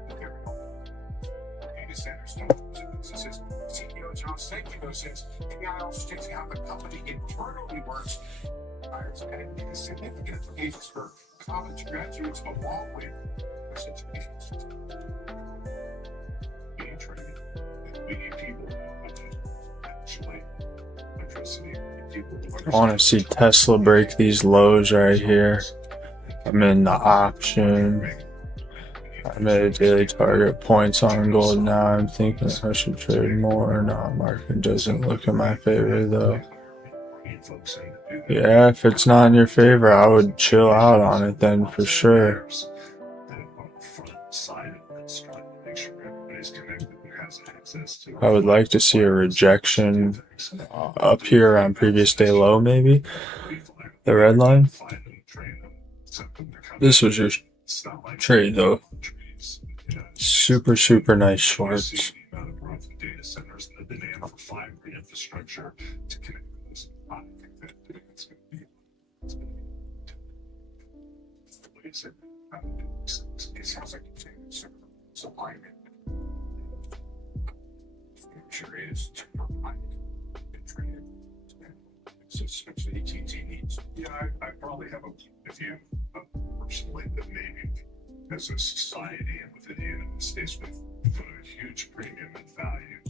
centers don't. Businesses. CEO John Stankey though says AI also changing how the company internally works. And significant implications for college graduates along with situations. Being trained, we need people actually electricity. I want to see Tesla break these lows right here. I'm in the option. I made a daily target points on gold now. I'm thinking I should trade more. No, market doesn't look in my favor though. Yeah, if it's not in your favor, I would chill out on it then for sure. I would like to see a rejection up here on previous day low, maybe. The red line. This was your trade though. Super, super nice shorts. It sounds like it's alignment. Sure is. So especially AT&T needs. Yeah, I probably have a point of view personally that maybe as a society and within the United States we've put a huge premium and value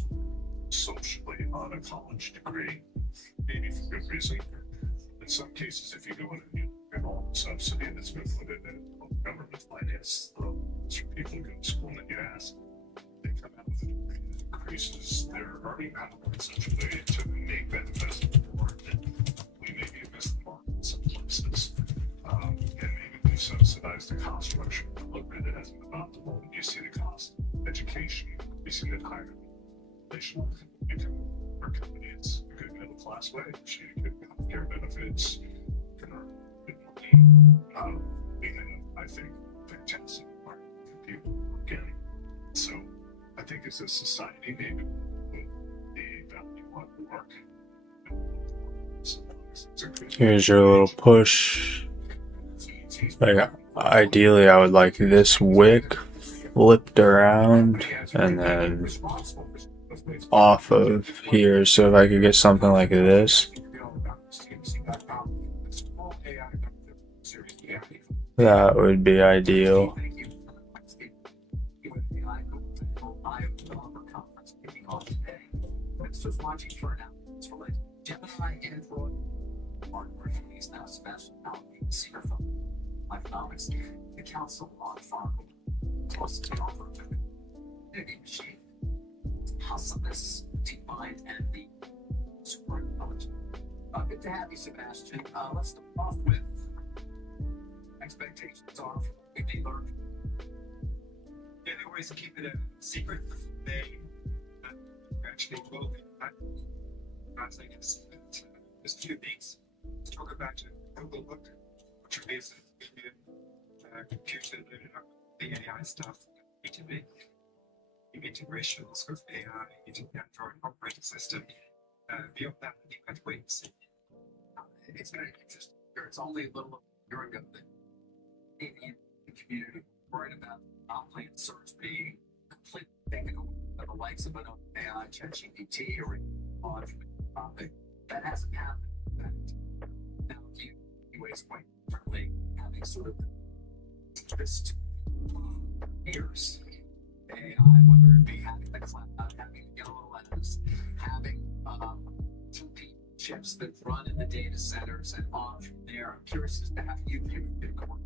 socially on a college degree, maybe for good reason. In some cases, if you go in and you get all the subsidy that's been put in government finance, for people who go to school and you ask, they come out with a degree that increases their earning power in such a way to make that investment worth it. We maybe invest the market in some places, and maybe we subsidize the cost structure a little bit that hasn't been optimal. You see the cost of education increasing at higher inflation. You can work it's a good middle class way. You get healthcare benefits, can earn good money. And I think fantastic market for people working. So I think as a society, maybe the value of work. Here's your little push. Like, ideally, I would like this wick flipped around and then off of here. So if I could get something like this, that would be ideal. Martin Murphy's now Sebastian Allen, senior fellow in economics, the Council on Farm plus the offer of community machine. How some of this deep mind and the super intelligent. Good to have you, Sebastian. Let's start off with expectations are for what we learned. Yeah, they always keep it a secret. They actually will be. I think it's just 2 weeks. Let's talk about Google Book, which is computer loaded up the AI stuff, B2B, integrations with AI into the Android operating system. Beyond that, I think I'd wait and see. It's very interesting. It's only a little year ago that the community worried about non-planned search being completely taken away by the likes of an AI, ChatGPT, or Claude from the topic. That hasn't happened. That now you ways quite differently, having sort of this years AI, whether it be having the cloud, having yellow labs, having chips that run in the data centers and on from there. I'm curious as to how you view Bitcoin.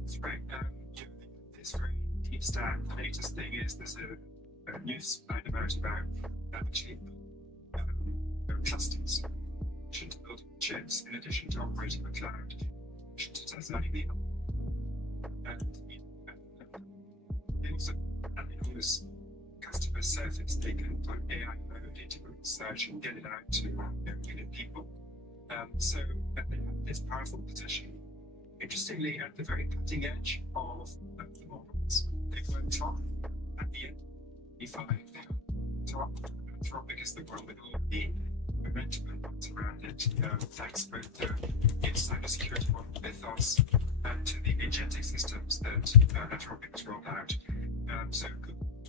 That's right. This very deep stack. The latest thing is there's a news item out about cheap clusters. To build chips in addition to operating the cloud. It has only been and they also have enormous customer service. They can put AI mode into Google search and get it out to million people. So they have this powerful position. Interestingly, at the very cutting edge of the models, they were top at the end. Top Anthropic is the one with all the momentum and bots around it, thanks both to its cybersecurity model Mythos and to the agentic systems that Anthropic has rolled out. So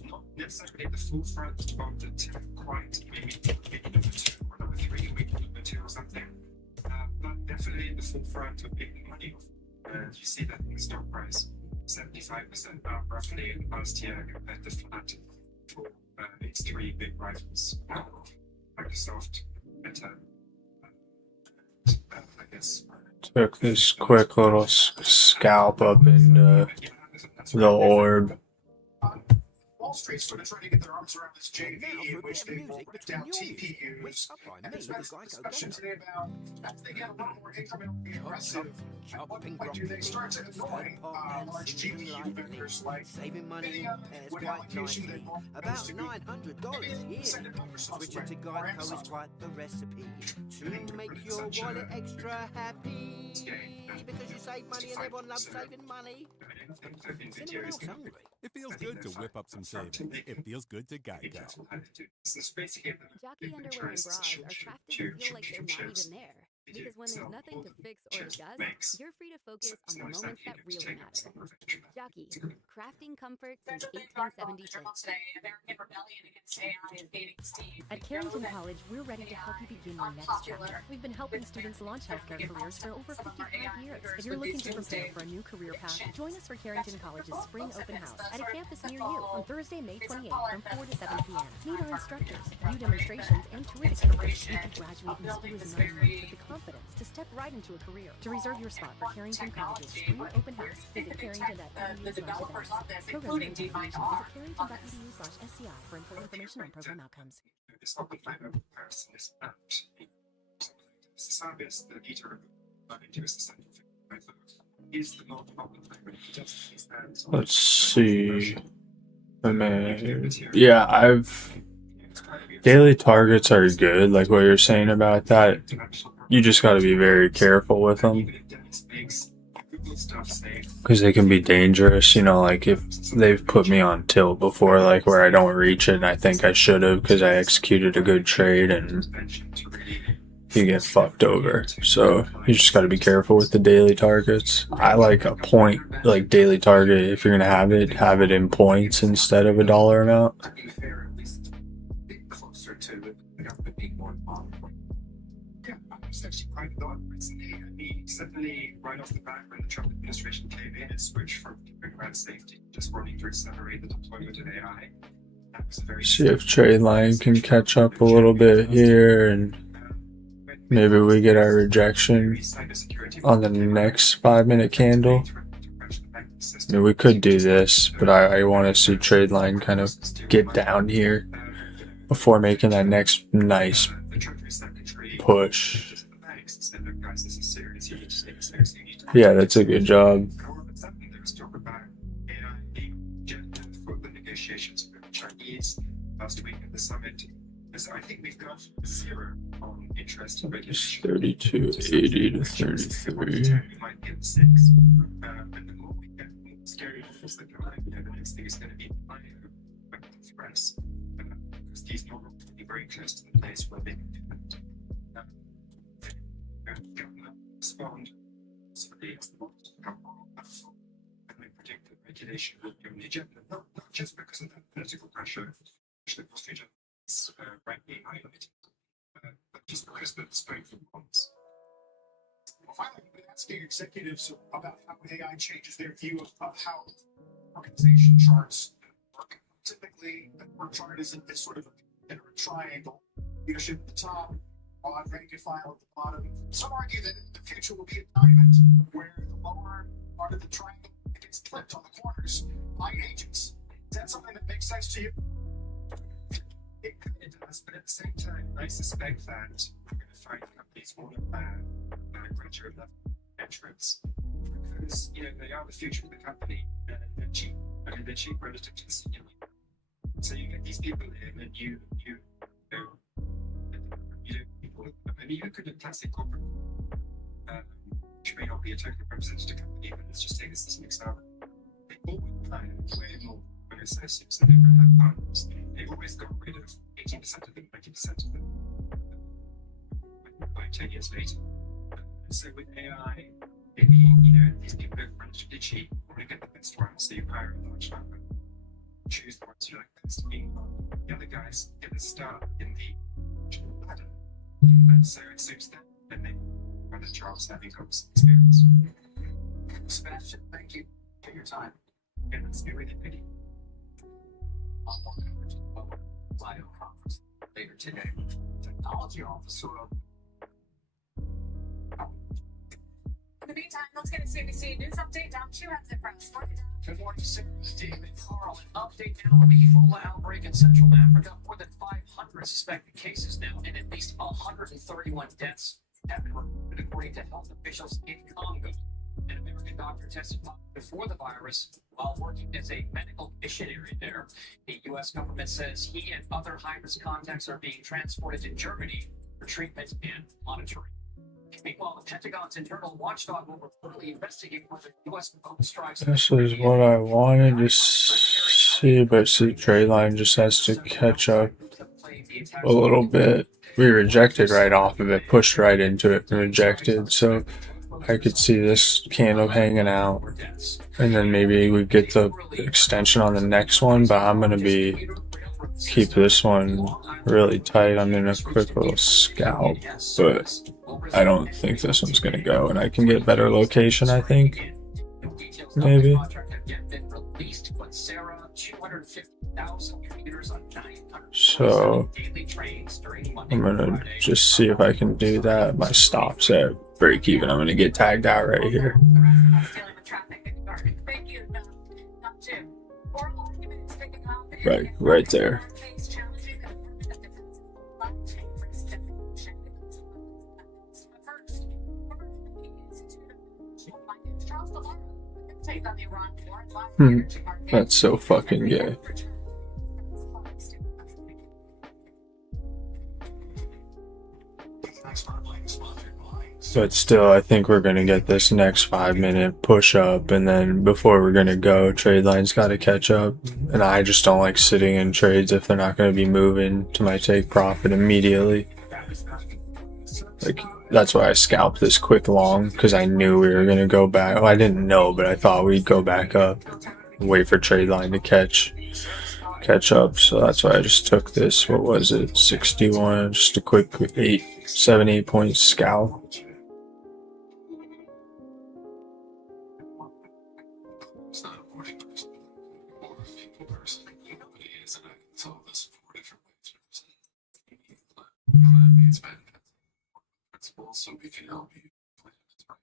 not necessarily at the forefront of the tech quite, maybe number 2 or number 3, maybe number 2 or something, but definitely at the forefront of making money off. And you see that in the stock price, 75% up roughly in the last year compared to flat for its 3 big rivals, Microsoft, Meta, I guess. Took this quick little scalp up into the orb. Wall Street's sort of trying to get their arms around this JV in which they will break down TPUs. And there's been some discussion today about as they get a lot more incrementally aggressive, at what point do they start to annoy large GPU vendors like NVIDIA with allocation that will about $900 a year. Switching to Geico is quite the recipe to make your wallet extra happy. Because you save money and everyone loves saving money. It feels good to whip up some savings. It feels good to Geico. Jockey underwear and bras are crafted to feel like they're not even there. Because when there's nothing to fix or adjust, you're free to focus on the moments that really matter. Jockey, crafting comfort since 1876. At Carrington College, we're ready to help you begin your next chapter. We've been helping students launch healthcare careers for over 55 years. If you're looking to prepare for a new career path, join us for Carrington College's Spring Open House at a campus near you on Thursday, May 28th from 4 to 7 p.m. Meet our instructors, view demonstrations, and tour the campus. You can graduate in as few as 9 months with the confidence to step right into a career. To reserve your spot for Carrington College's Spring Open House, visit carrington.edu/events. Program information, visit carrington.edu/SCI for important information on program outcomes. This OpenFiber comparison is that the service the leader into a sustainable method is the non-OpenFiber. Let's see. Yeah, daily targets are good, like what you're saying about that. You just got to be very careful with them because they can be dangerous. You know, like if they've put me on tilt before, like where I don't reach it and I think I should have because I executed a good trade and you get fucked over. So you just got to be careful with the daily targets. I like a point, like daily target. If you're gonna have it in points instead of a dollar amount. Closer to the government being more involved. Yeah, I was actually quite thought recently. I mean, certainly right off the bat when the Trump administration came in, it switched from doing around safety just wanting to accelerate the deployment of AI. That was a very See if trade line can catch up a little bit here and maybe we get our rejection on the next 5-minute candle. I mean, we could do this, but I want to see trade line kind of get down here before making that next nice push. Yeah, that's a good job. Last week at the summit, so I think we've got zero interest in regulation. 32.80 to 33. We might get 6. And the more we get, the more scary it is that the next thing is going to be express. Because these people will be very close to the place where they can respond. So they predict that regulation will be on the agenda, not just because of that political pressure. The procedure is rightly highlighted, but just because the strength of bonds. Well, finally, we've been asking executives about how AI changes their view of how organization charts work. Typically, the work chart is sort of a triangle. Leadership at the top, broad rank and file at the bottom. Some argue that the future will be a diamond, where the lower part of the triangle gets flipped on the corners by agents. Is that something that makes sense to you? It kind of does, but at the same time, I suspect that we're going to find companies want to plan graduate level entrance because they are the future of the company and they're cheap. I mean, they're cheap relative to the senior level. So you get these people in, and you people. I mean, you could do classic corporate, which may not be a totally representative company, but let's just take this as an example. They always plan way more associates and they don't have partners. They've always got rid of 80% of them, 90% of them by 10 years later. So with AI, maybe these people are relatively cheap, want to get the best ones, so you hire a large number, choose the ones you like best. Meanwhile, the other guys get a start in the ladder, and so it suits them, and they find the jobs having got some experience. Sebastian, thank you for your time. And let's be really picky. Bio conference later today. Technology officer of. In the meantime, let's get a CBC News update. Down 2 heads in France. Good morning, Sarah. David Carl. An update now on the Ebola outbreak in Central Africa. More than 500 suspected cases now, and at least 131 deaths have been reported, according to health officials in Congo. An American doctor tested positive for the virus while working as a medical missionary there. The U.S. government says he and other high-risk contacts are being transported to Germany for treatment and monitoring. Meanwhile, the Pentagon's internal watchdog will reportedly investigate whether U.S. boat strikes. This is what I wanted to see, but see, trade line just has to catch up a little bit. We rejected right off of it, pushed right into it and rejected, so I could see this candle hanging out, and then maybe we get the extension on the next one, but I'm going to keep this one really tight. I'm in a quick little scalp, but I don't think this one's going to go, and I can get better location, I think, maybe. So I'm going to just see if I can do that. My stop's at break even. I'm going to get tagged out right here. Right there. That's so fucking gay. But still, I think we're going to get this next 5-minute push up, and then before we're going to go, trade line's got to catch up. And I just don't like sitting in trades if they're not going to be moving to my take profit immediately. Like, that's why I scalped this quick long, because I knew we were going to go back. Well, I didn't know, but I thought we'd go back up and wait for trade line to catch up. So that's why I just took this, what was it, 61, just a quick 7-8 point scalp. It's not a morning person or a people person. Nobody is, and I can solve this 4 different ways. It's been so we can help you plan it right.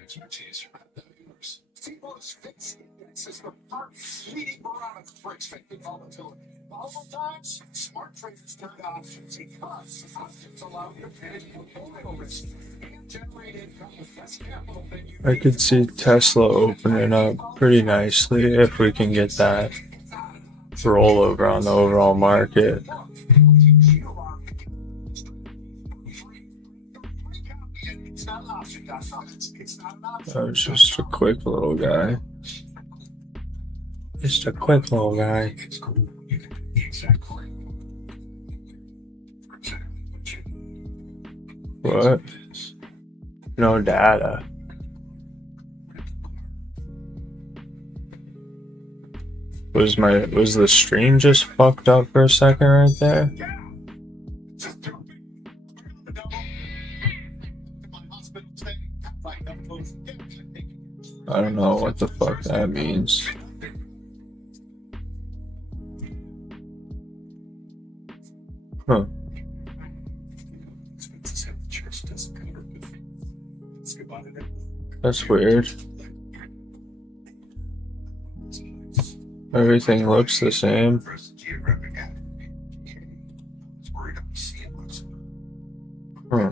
Expertise from yours. T-Plus Fix Index is the first leading barometer for expected volatility. Volatile times, smart traders turn to options because options allow you to manage portfolio risk and generate income with less capital than you. I could see Tesla opening up pretty nicely if we can get that rollover on the overall market. That was just a quick little guy. Just a quick little guy. What? No data. Was the stream just fucked up for a second right there? I don't know what the fuck that means. Huh. That's weird. Everything looks the same. Huh.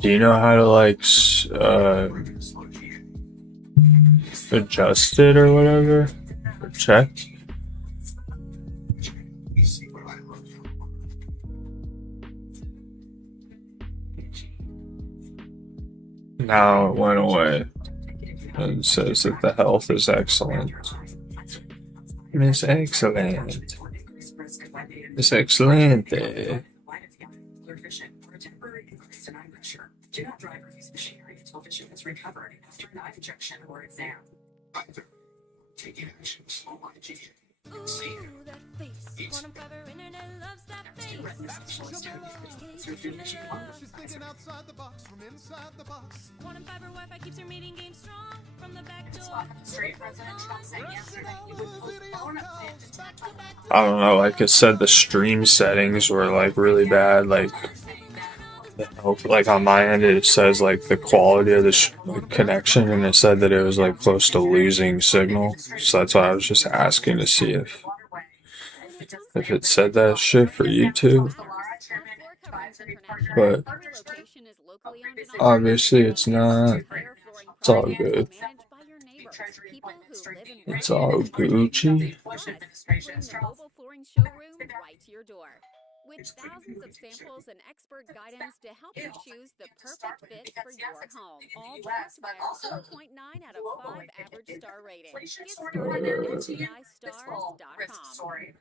Do you know how to like adjust it or whatever? Or check? Now it went away. And it says that the health is excellent. Miss Excellent. Miss Excellent. Do not drive or use machinery until vision is recovered after an eye injection or exam. Either taking action, slow hygiene. See it. She's thinking outside the box from inside the box. Quantum fiber Wi-Fi keeps your meeting game strong from the back door. Straight President Trump said yesterday he would postpone a plan to I don't know, like it said the stream settings were like really bad, like on my end it says like the quality of the connection, and it said that it was like close to losing signal, so that's why I was just asking to see if it said that shit for YouTube. But obviously it's not. It's all good. It's all Gucci. With thousands of samples and expert guidance to help you choose the perfect fit for your home. All backed by a 4.9 out of 5 average star rating. Get started at STIstars.com.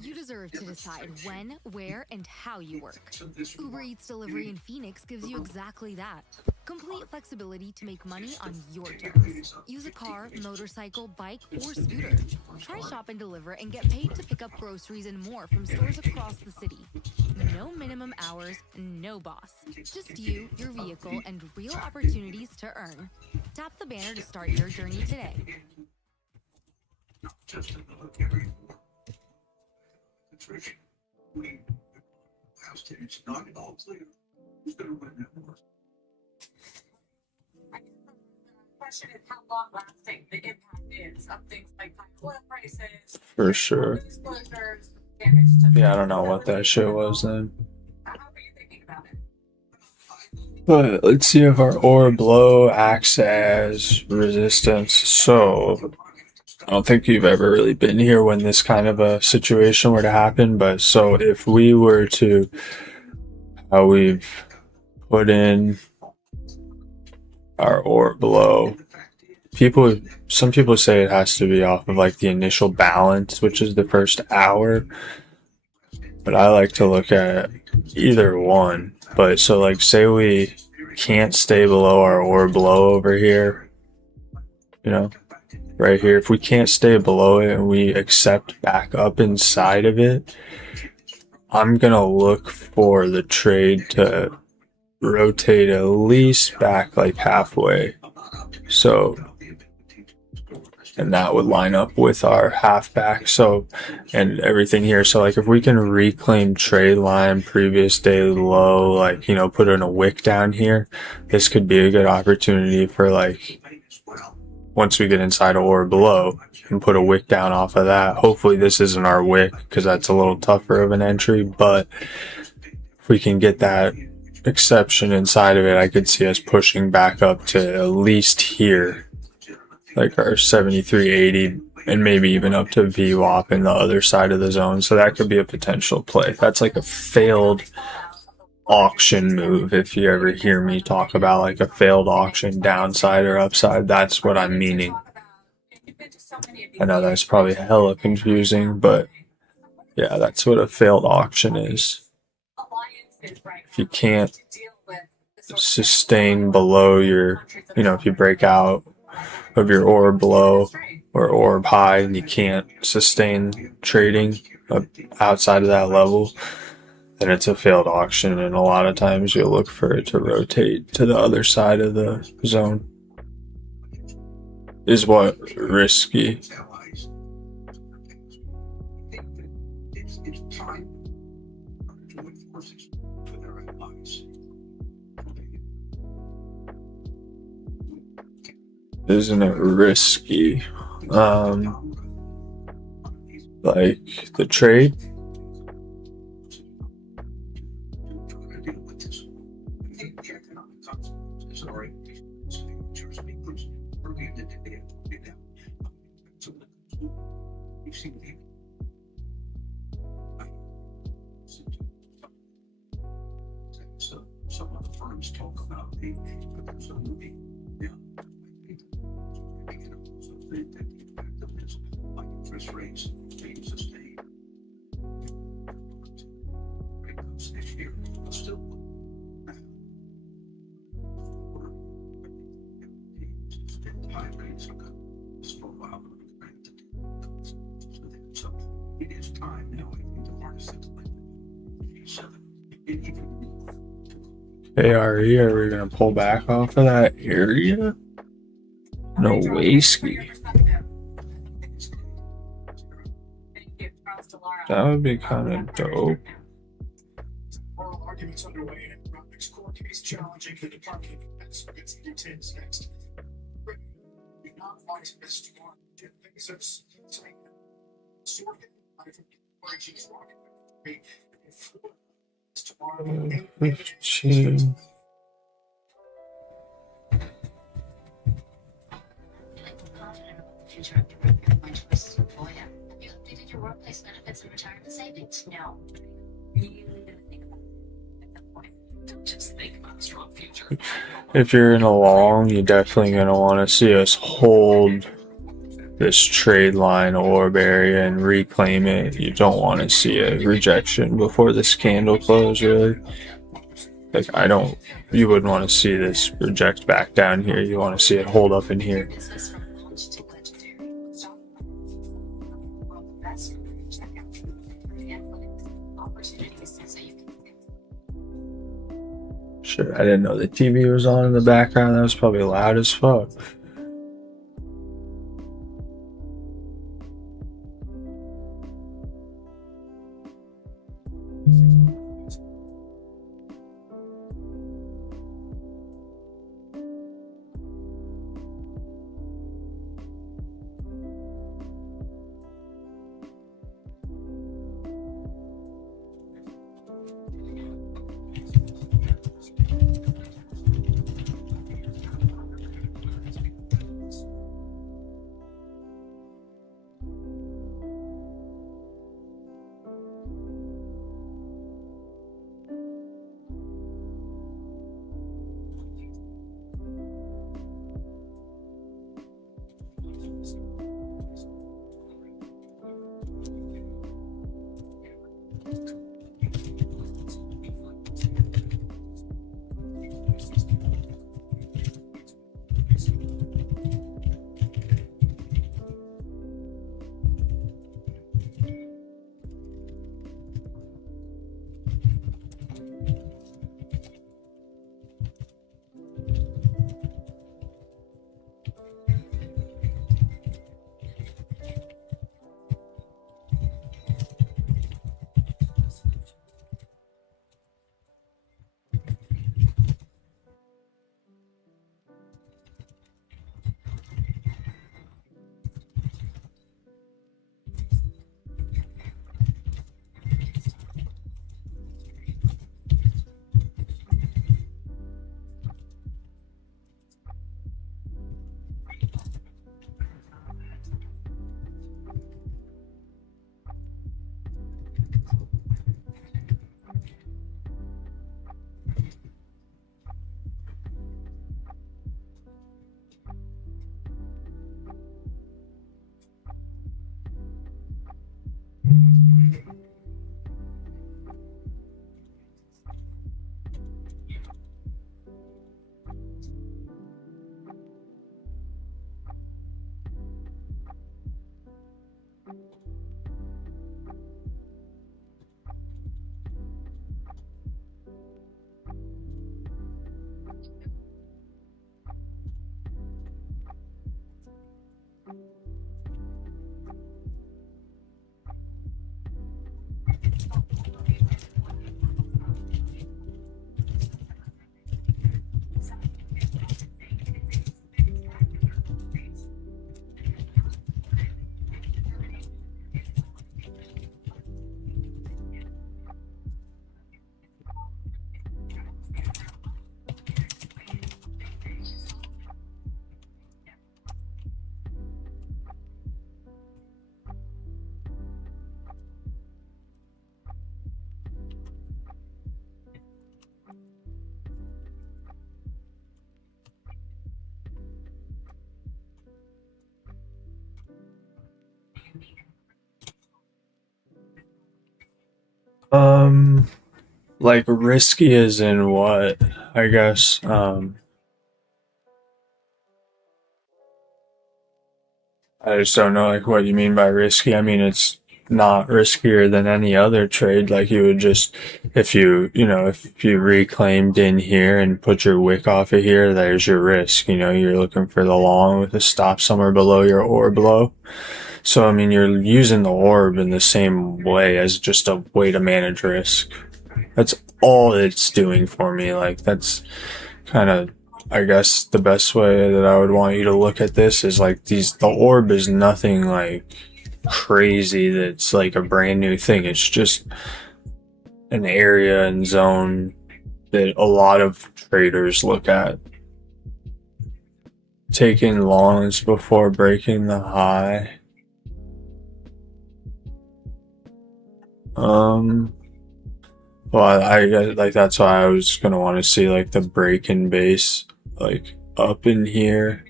You deserve to decide when, where, and how you work. Uber Eats delivery in Phoenix gives you exactly that. Complete flexibility to make money on your terms. Use a car, motorcycle, bike, or scooter. Try Shop and Deliver and get paid to pick up groceries and more from stores across the city. No minimum hours, no boss. Just you, your vehicle, and real opportunities to earn. Tap the banner to start your journey today. It's not at all clear who's going to win that war. Question is how long lasting the impact is of things like high oil prices. For sure. Yeah, I don't know what that shit was then. How are you thinking about it? But let's see if our orb low acts as resistance. So I don't think you've ever really been here when this kind of a situation were to happen, but so if we were to, how we've put in our orb low, some people say it has to be off of like the initial balance, which is the first hour, but I like to look at either one. But so like say we can't stay below our orb low over here, you know, right here, if we can't stay below it and we accept back up inside of it, I'm gonna look for the trade to rotate at least back like halfway. So and that would line up with our halfback. So, and everything here. So like if we can reclaim trade line, previous daily low, like, you know, put in a wick down here, this could be a good opportunity for like, once we get inside of or below and put a wick down off of that. Hopefully this isn't our wick because that's a little tougher of an entry, but if we can get that exception inside of it, I could see us pushing back up to at least here, like our 73.80, and maybe even up to VWAP in the other side of the zone. So that could be a potential play. That's like a failed auction move. If you ever hear me talk about like a failed auction downside or upside, that's what I'm meaning. I know that's probably hella confusing, but yeah, that's what a failed auction is. If you can't sustain below your, you know, if you break out of your orb low or orb high and you can't sustain trading outside of that level, then it's a failed auction, and a lot of times you'll look for it to rotate to the other side of the zone. Is what risky. Isn't it risky? Like the trade? Some of the firms talk about the interest rates being sustained. Next year, still high rates are going for a while. So it is time now, I think, to harness it like ARE, are we gonna pull back off of that area? No way, ski. That would be kind of dope. Oral arguments underway in a Rock's court case challenging the Department of Defense against the details next. Do not want this to warrant Bezos saying sorted by from Origins rocket tomorrow. 15. Future of your my choices with Voya. Have you updated your workplace benefits and retirement savings? No. You need to think about it at that point. Don't just think about a strong future. If you're in a long, you're definitely going to want to see us hold this trade line orb area and reclaim it. You don't want to see a rejection before this candle close, really. Like, you wouldn't want to see this reject back down here. You want to see it hold up in here. Shit, I didn't know the TV was on in the background. That was probably loud as fuck. Like risky as in what? I guess. I just don't know like what you mean by risky. I mean it's not riskier than any other trade. Like you would just if you reclaimed in here and put your wick off of here, there's your risk. You're looking for the long with a stop somewhere below your orb low. So I mean you're using the orb in the same way as just a way to manage risk. That's all it's doing for me. Like that's kind of, I guess, the best way that I would want you to look at this is like the orb is nothing like crazy that's like a brand new thing. It's just an area and zone that a lot of traders look at. Taking longs before breaking the high. Well, I guess like that's why I was gonna want to see like the break in base like up in here,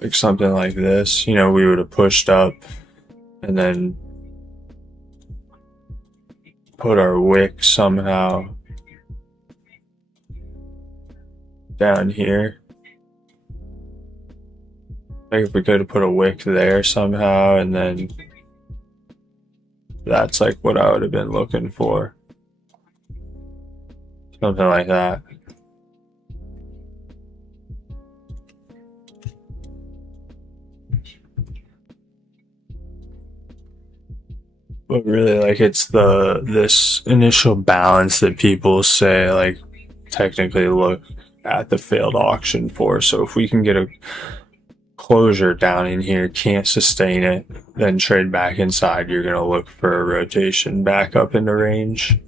like something like this. We would have pushed up and then put our wick somehow down here. Like if we could have put a wick there somehow, and then that's like what I would have been looking for. Something like that. But really, like, it's this initial balance that people say, like, technically look at the failed auction for. So if we can get a closure down in here, can't sustain it, then trade back inside, you're going to look for a rotation back up into range.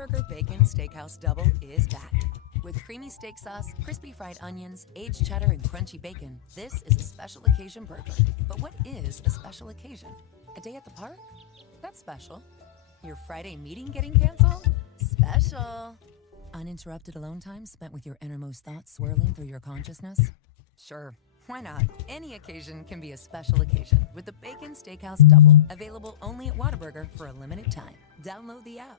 Whataburger Bacon Steakhouse Double is back. With creamy steak sauce, crispy fried onions, aged cheddar, and crunchy bacon, this is a special occasion burger. But what is a special occasion? A day at the park? That's special. Your Friday meeting getting canceled? Special. Uninterrupted alone time spent with your innermost thoughts swirling through your consciousness? Sure, why not? Any occasion can be a special occasion with the Bacon Steakhouse Double, available only at Whataburger for a limited time. Download the app.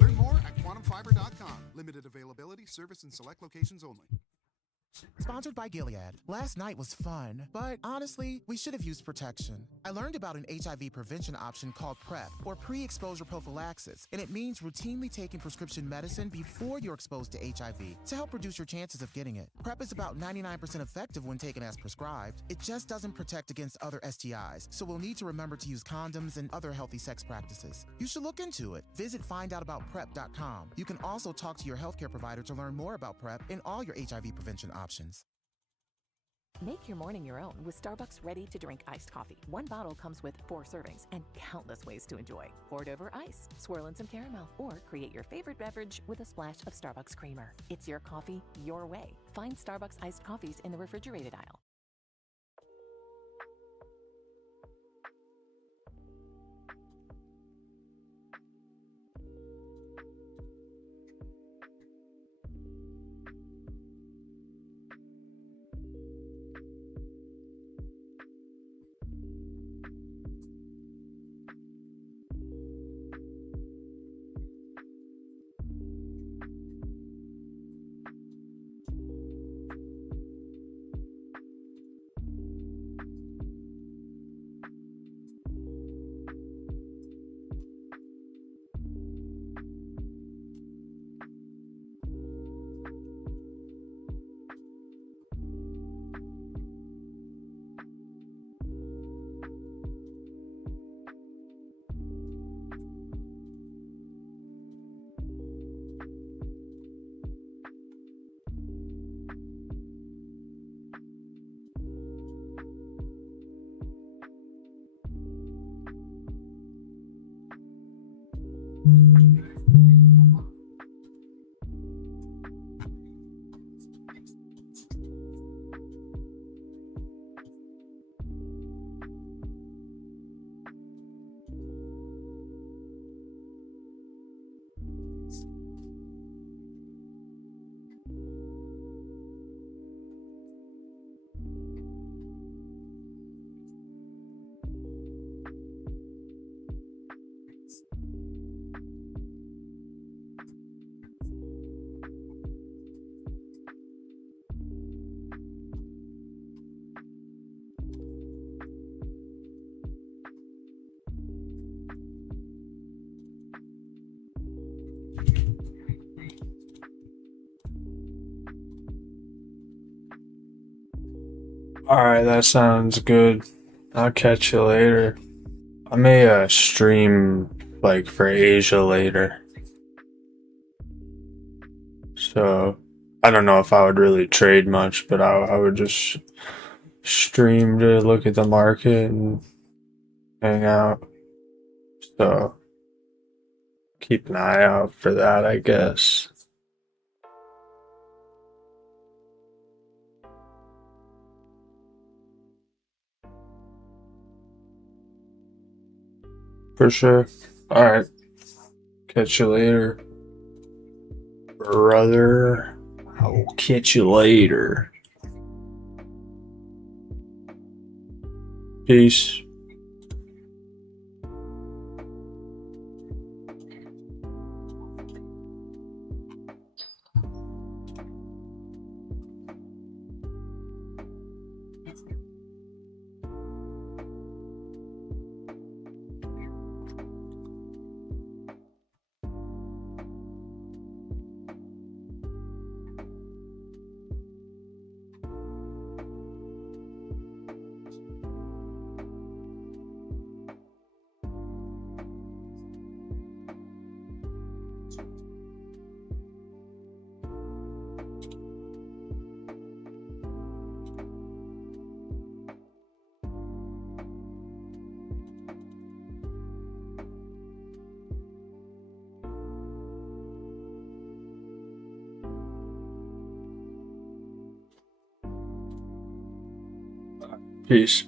Learn more at quantumfiber.com. Limited availability, service in select locations only. Sponsored by Gilead. Last night was fun, but honestly, we should have used protection. I learned about an HIV prevention option called PrEP, or pre-exposure prophylaxis, and it means routinely taking prescription medicine before you're exposed to HIV to help reduce your chances of getting it. PrEP is about 99% effective when taken as prescribed. It just doesn't protect against other STIs, so we'll need to remember to use condoms and other healthy sex practices. You should look into it. Visit findoutaboutprep.com. You can also talk to your healthcare provider to learn more about PrEP and all your HIV prevention options. Make your morning your own with Starbucks ready-to-drink iced coffee. One bottle comes with 4 servings and countless ways to enjoy. Pour it over ice, swirl in some caramel, or create your favorite beverage with a splash of Starbucks creamer. It's your coffee, your way. Find Starbucks iced coffees in the refrigerated aisle. Alright, that sounds good. I'll catch you later. I may stream like for Asia later. So I don't know if I would really trade much, but I would just stream to look at the market and hang out. So keep an eye out for that, I guess. For sure. Alright. Catch you later. Brother. I will catch you later. Peace. Peace.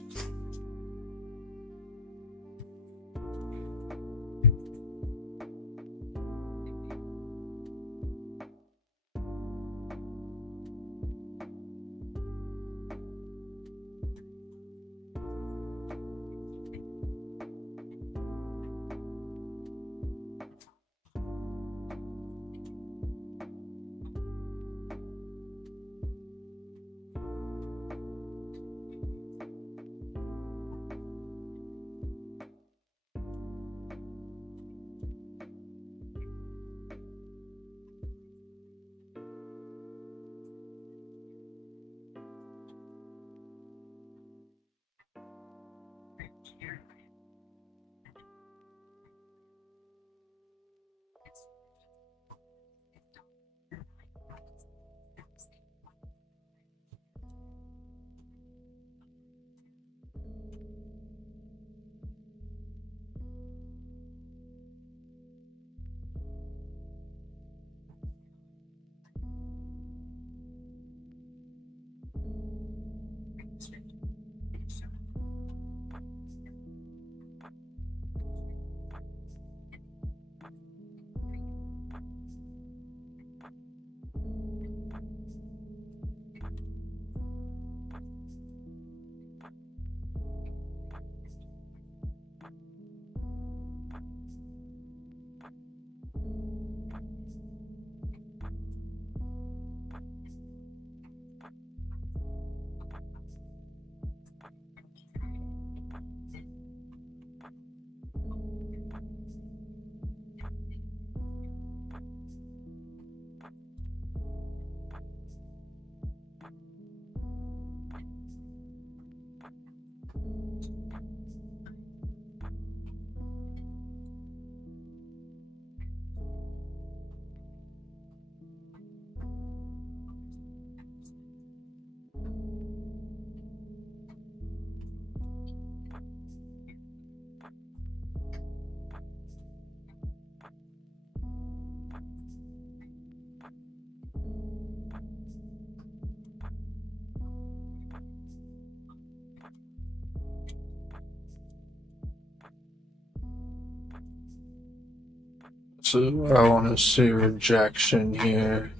So I want to see rejection here.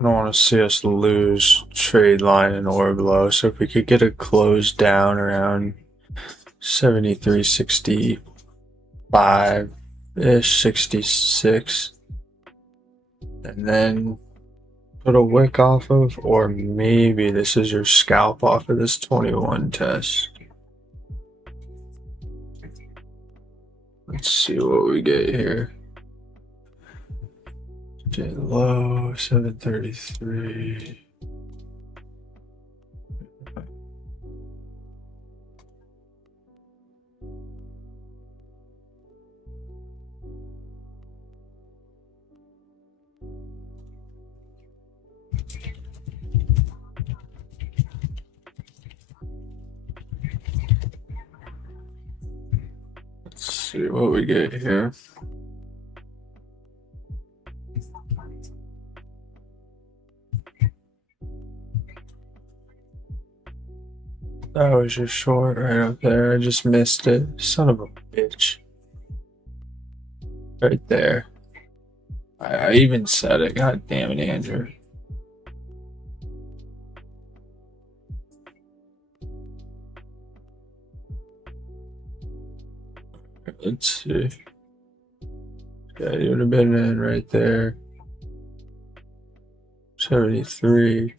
I don't want to see us lose trade line and orb low, so if we could get a close down around 73.65-ish, 66, and then put a wick off of, or maybe this is your scalp off of this 21 test. Let's see what we get here. J low 733. Let's see what we get here. That was your short right up there. I just missed it. Son of a bitch. Right there. I even said it. God damn it, Andrew. Let's see. Yeah, he would have been in right there. 73.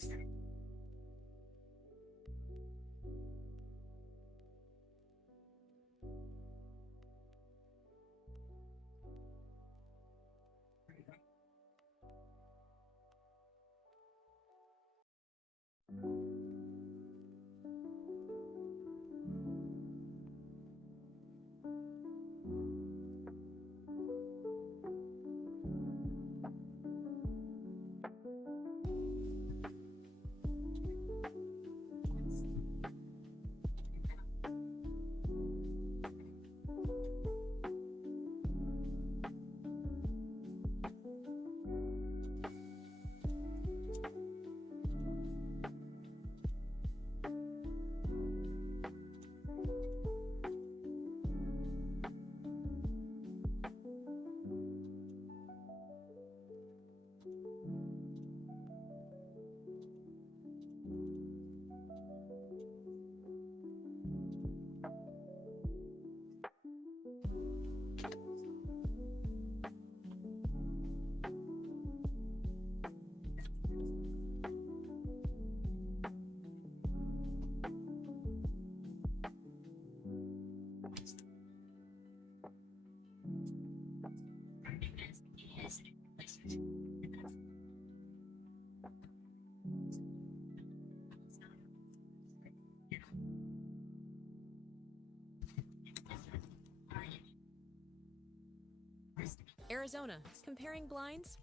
Arizona, comparing blinds?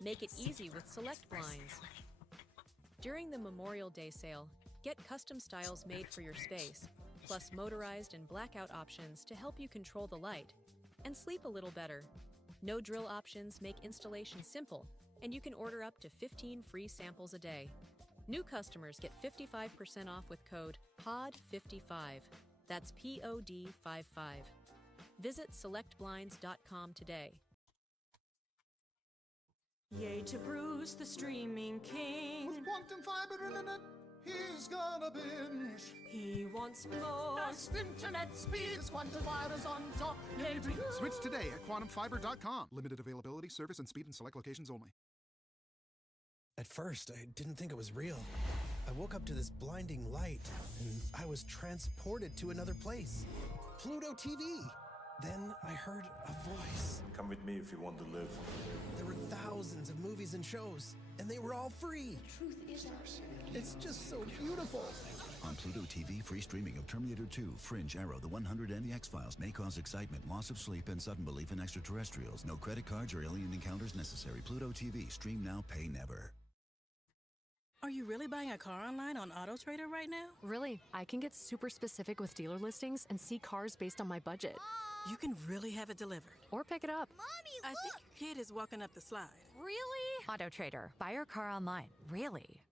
Make it easy with Select Blinds. During the Memorial Day sale, get custom styles made for your space, plus motorized and blackout options to help you control the light and sleep a little better. No drill options make installation simple, and you can order up to 15 free samples a day. New customers get 55% off with code POD55. That's POD55. Visit selectblinds.com today. Yay to Bruce, the streaming king. With quantum fiber internet, he's gonna binge. He wants more. Fast internet speeds, quantum fiber's on top. Yay to you. Switch today at quantumfiber.com. Limited availability, service and speed in select locations only. At first, I didn't think it was real. I woke up to this blinding light, and I was transported to another place. Pluto TV. Then I heard a voice. Come with me if you want to live. There were thousands of movies and shows, and they were all free. Truth is ours. It's just so beautiful. On Pluto TV, free streaming of Terminator 2, Fringe, Arrow, The 100, and The X-Files may cause excitement, loss of sleep, and sudden belief in extraterrestrials. No credit cards or alien encounters necessary. Pluto TV. Stream now, pay never. Are you really buying a car online on AutoTrader right now? Really, I can get super specific with dealer listings and see cars based on my budget. You can really have it delivered. Or pick it up. Mommy, look! I think your kid is walking up the slide. Really? AutoTrader. Buy your car online. Really?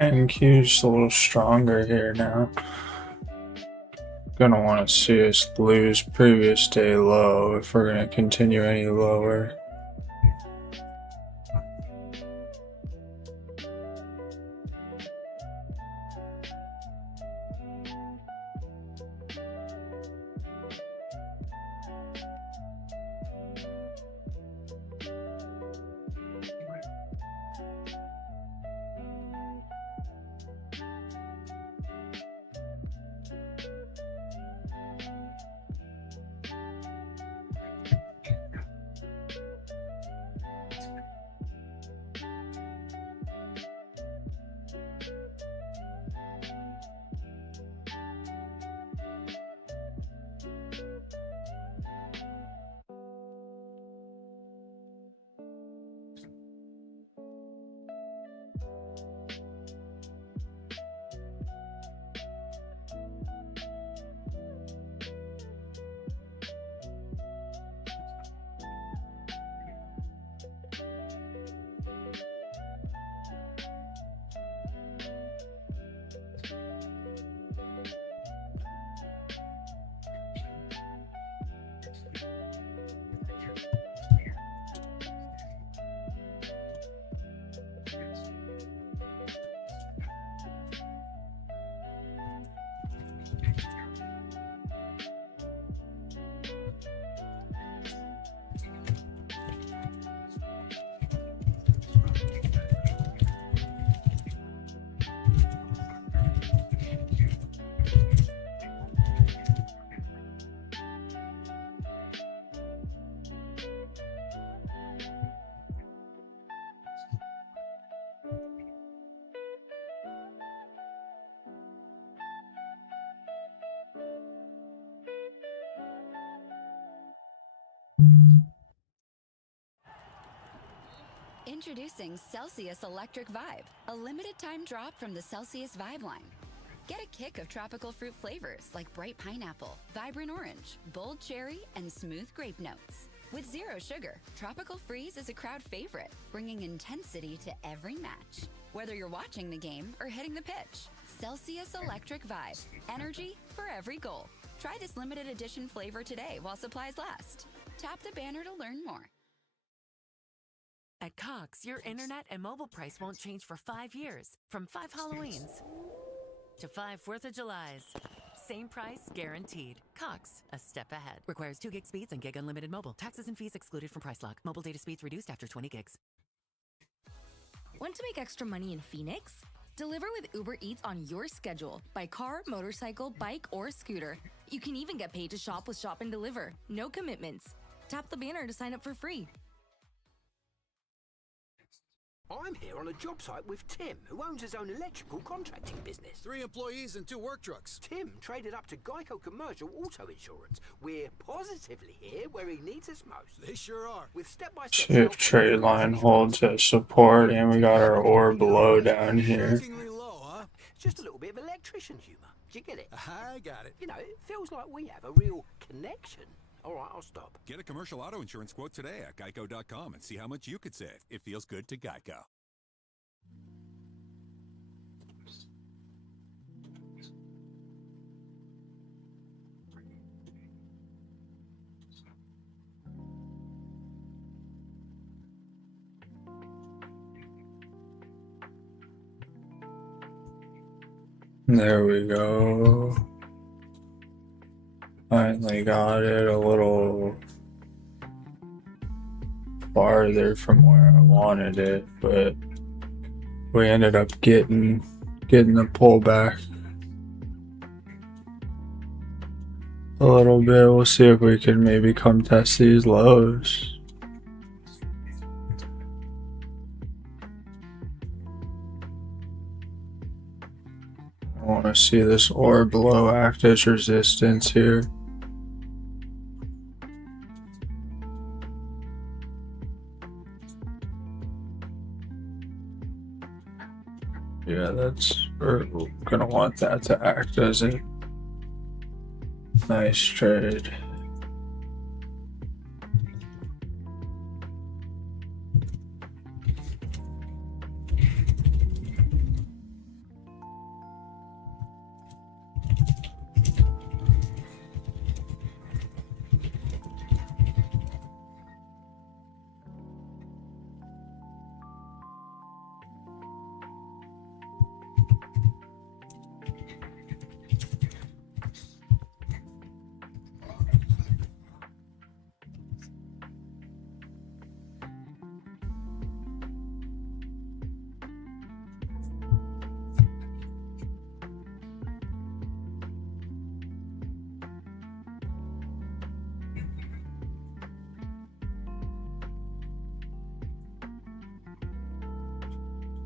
NQ's a little stronger here now. Gonna want to see us lose previous day low if we're gonna continue any lower. Introducing Celsius Electric Vibe, a limited time drop from the Celsius Vibe line. Get a kick of tropical fruit flavors like bright pineapple, vibrant orange, bold cherry, and smooth grape notes. With zero sugar, Tropical Freeze is a crowd favorite, bringing intensity to every match. Whether you're watching the game or hitting the pitch, Celsius Electric Vibe, energy for every goal. Try this limited edition flavor today while supplies last. Tap the banner to learn more. At Cox, your internet and mobile price won't change for 5 years. From 5 Halloweens to 5 4th of Julys. Same price, guaranteed. Cox, a step ahead. Requires 2 gig speeds and gig unlimited mobile. Taxes and fees excluded from price lock. Mobile data speeds reduced after 20 gigs. Want to make extra money in Phoenix? Deliver with Uber Eats on your schedule by car, motorcycle, bike, or scooter. You can even get paid to shop with Shop and Deliver. No commitments. Tap the banner to sign up for free. I'm here on a job site with Tim, who owns his own electrical contracting business. 3 employees and 2 work trucks. Tim traded up to Geico Commercial Auto Insurance. We're positively here where he needs us most. They sure are. With step-by-step See if trade line holds at support, and we got our ore below down here. Just a little bit of electrician humour. Do you get it? I got it. You know, it feels like we have a real connection. All right, I'll stop. Get a commercial auto insurance quote today at geico.com and see how much you could save. It feels good to Geico. There we go. Finally got it a little farther from where I wanted it, but we ended up getting the pullback a little bit. We'll see if we can maybe come test these lows. I want to see this ore below act as resistance here. Yeah, we're gonna want that to act as a nice trade.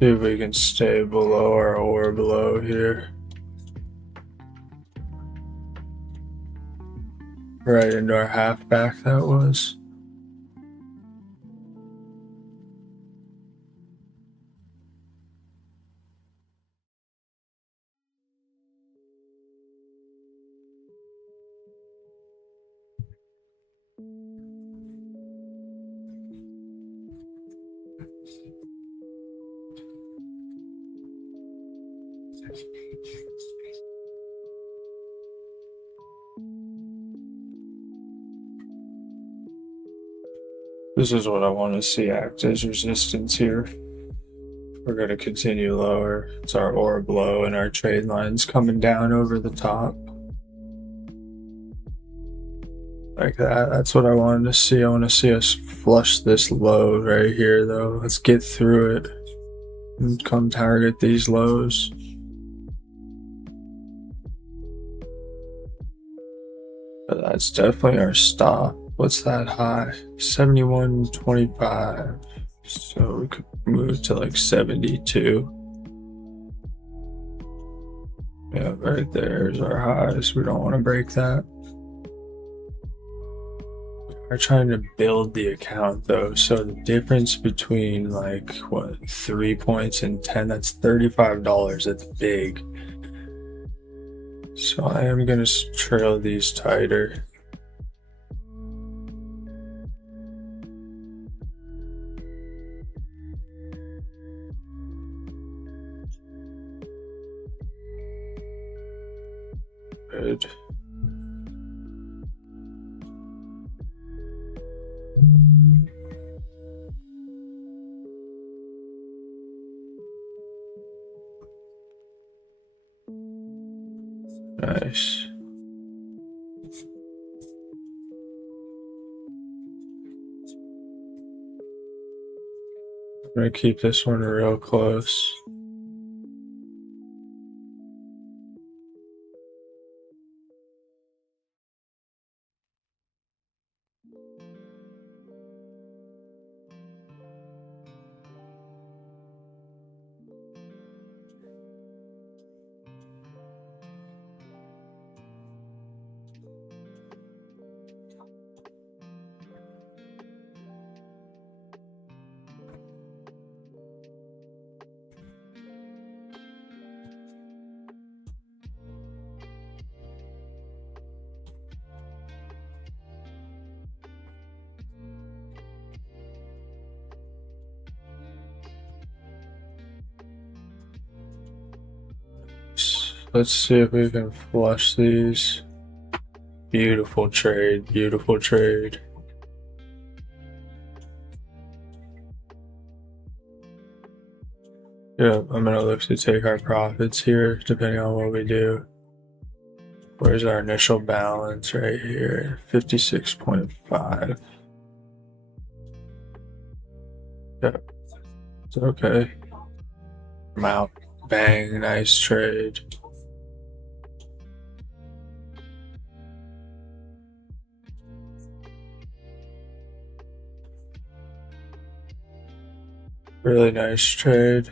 See if we can stay below our ore below here. Right into our halfback that was. This is what I want to see act as resistance here. We're going to continue lower. It's our ore below and our trade lines coming down over the top. Like that. That's what I wanted to see. I want to see us flush this low right here though. Let's get through it and come target these lows. But that's definitely our stop. What's that high? 71.25. So we could move to like 72. Yeah, right there is our highs. We don't want to break that. We're trying to build the account though. So the difference between like what 3 points and 10, that's $35. That's big. So I am gonna trail these tighter. Good. Nice. I'm gonna keep this one real close. Let's see if we can flush these. Beautiful trade, beautiful trade. Yeah, I'm gonna look to take our profits here, depending on what we do. Where's our initial balance? Right here, 56.5. Yep, it's okay. I'm out. Bang, nice trade. Really nice trade.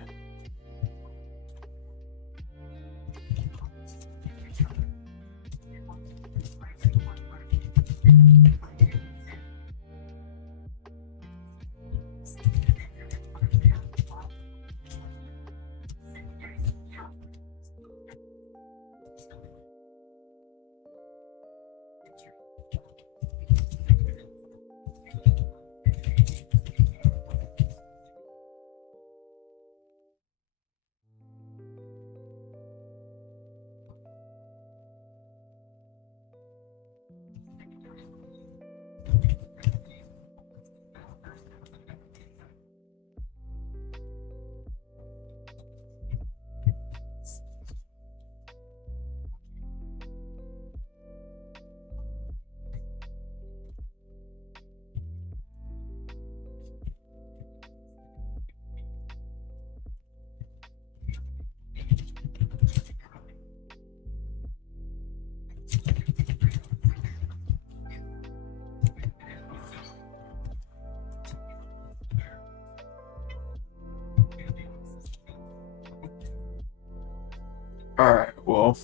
Alright, well,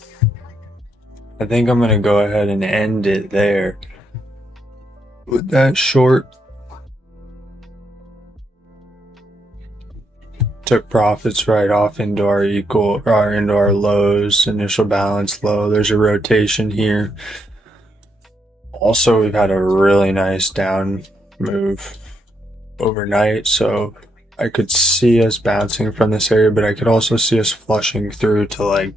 I think I'm gonna go ahead and end it there. With that short, took profits right off into our equal, or into our lows, initial balance low. There's a rotation here. Also, we've had a really nice down move overnight, so I could see us bouncing from this area, but I could also see us flushing through to like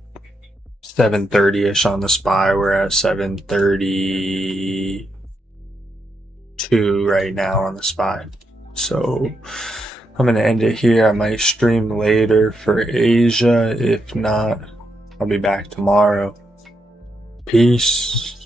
730-ish on the SPY. We're at 732 right now on the SPY. So I'm going to end it here. I might stream later for Asia. If not, I'll be back tomorrow. Peace.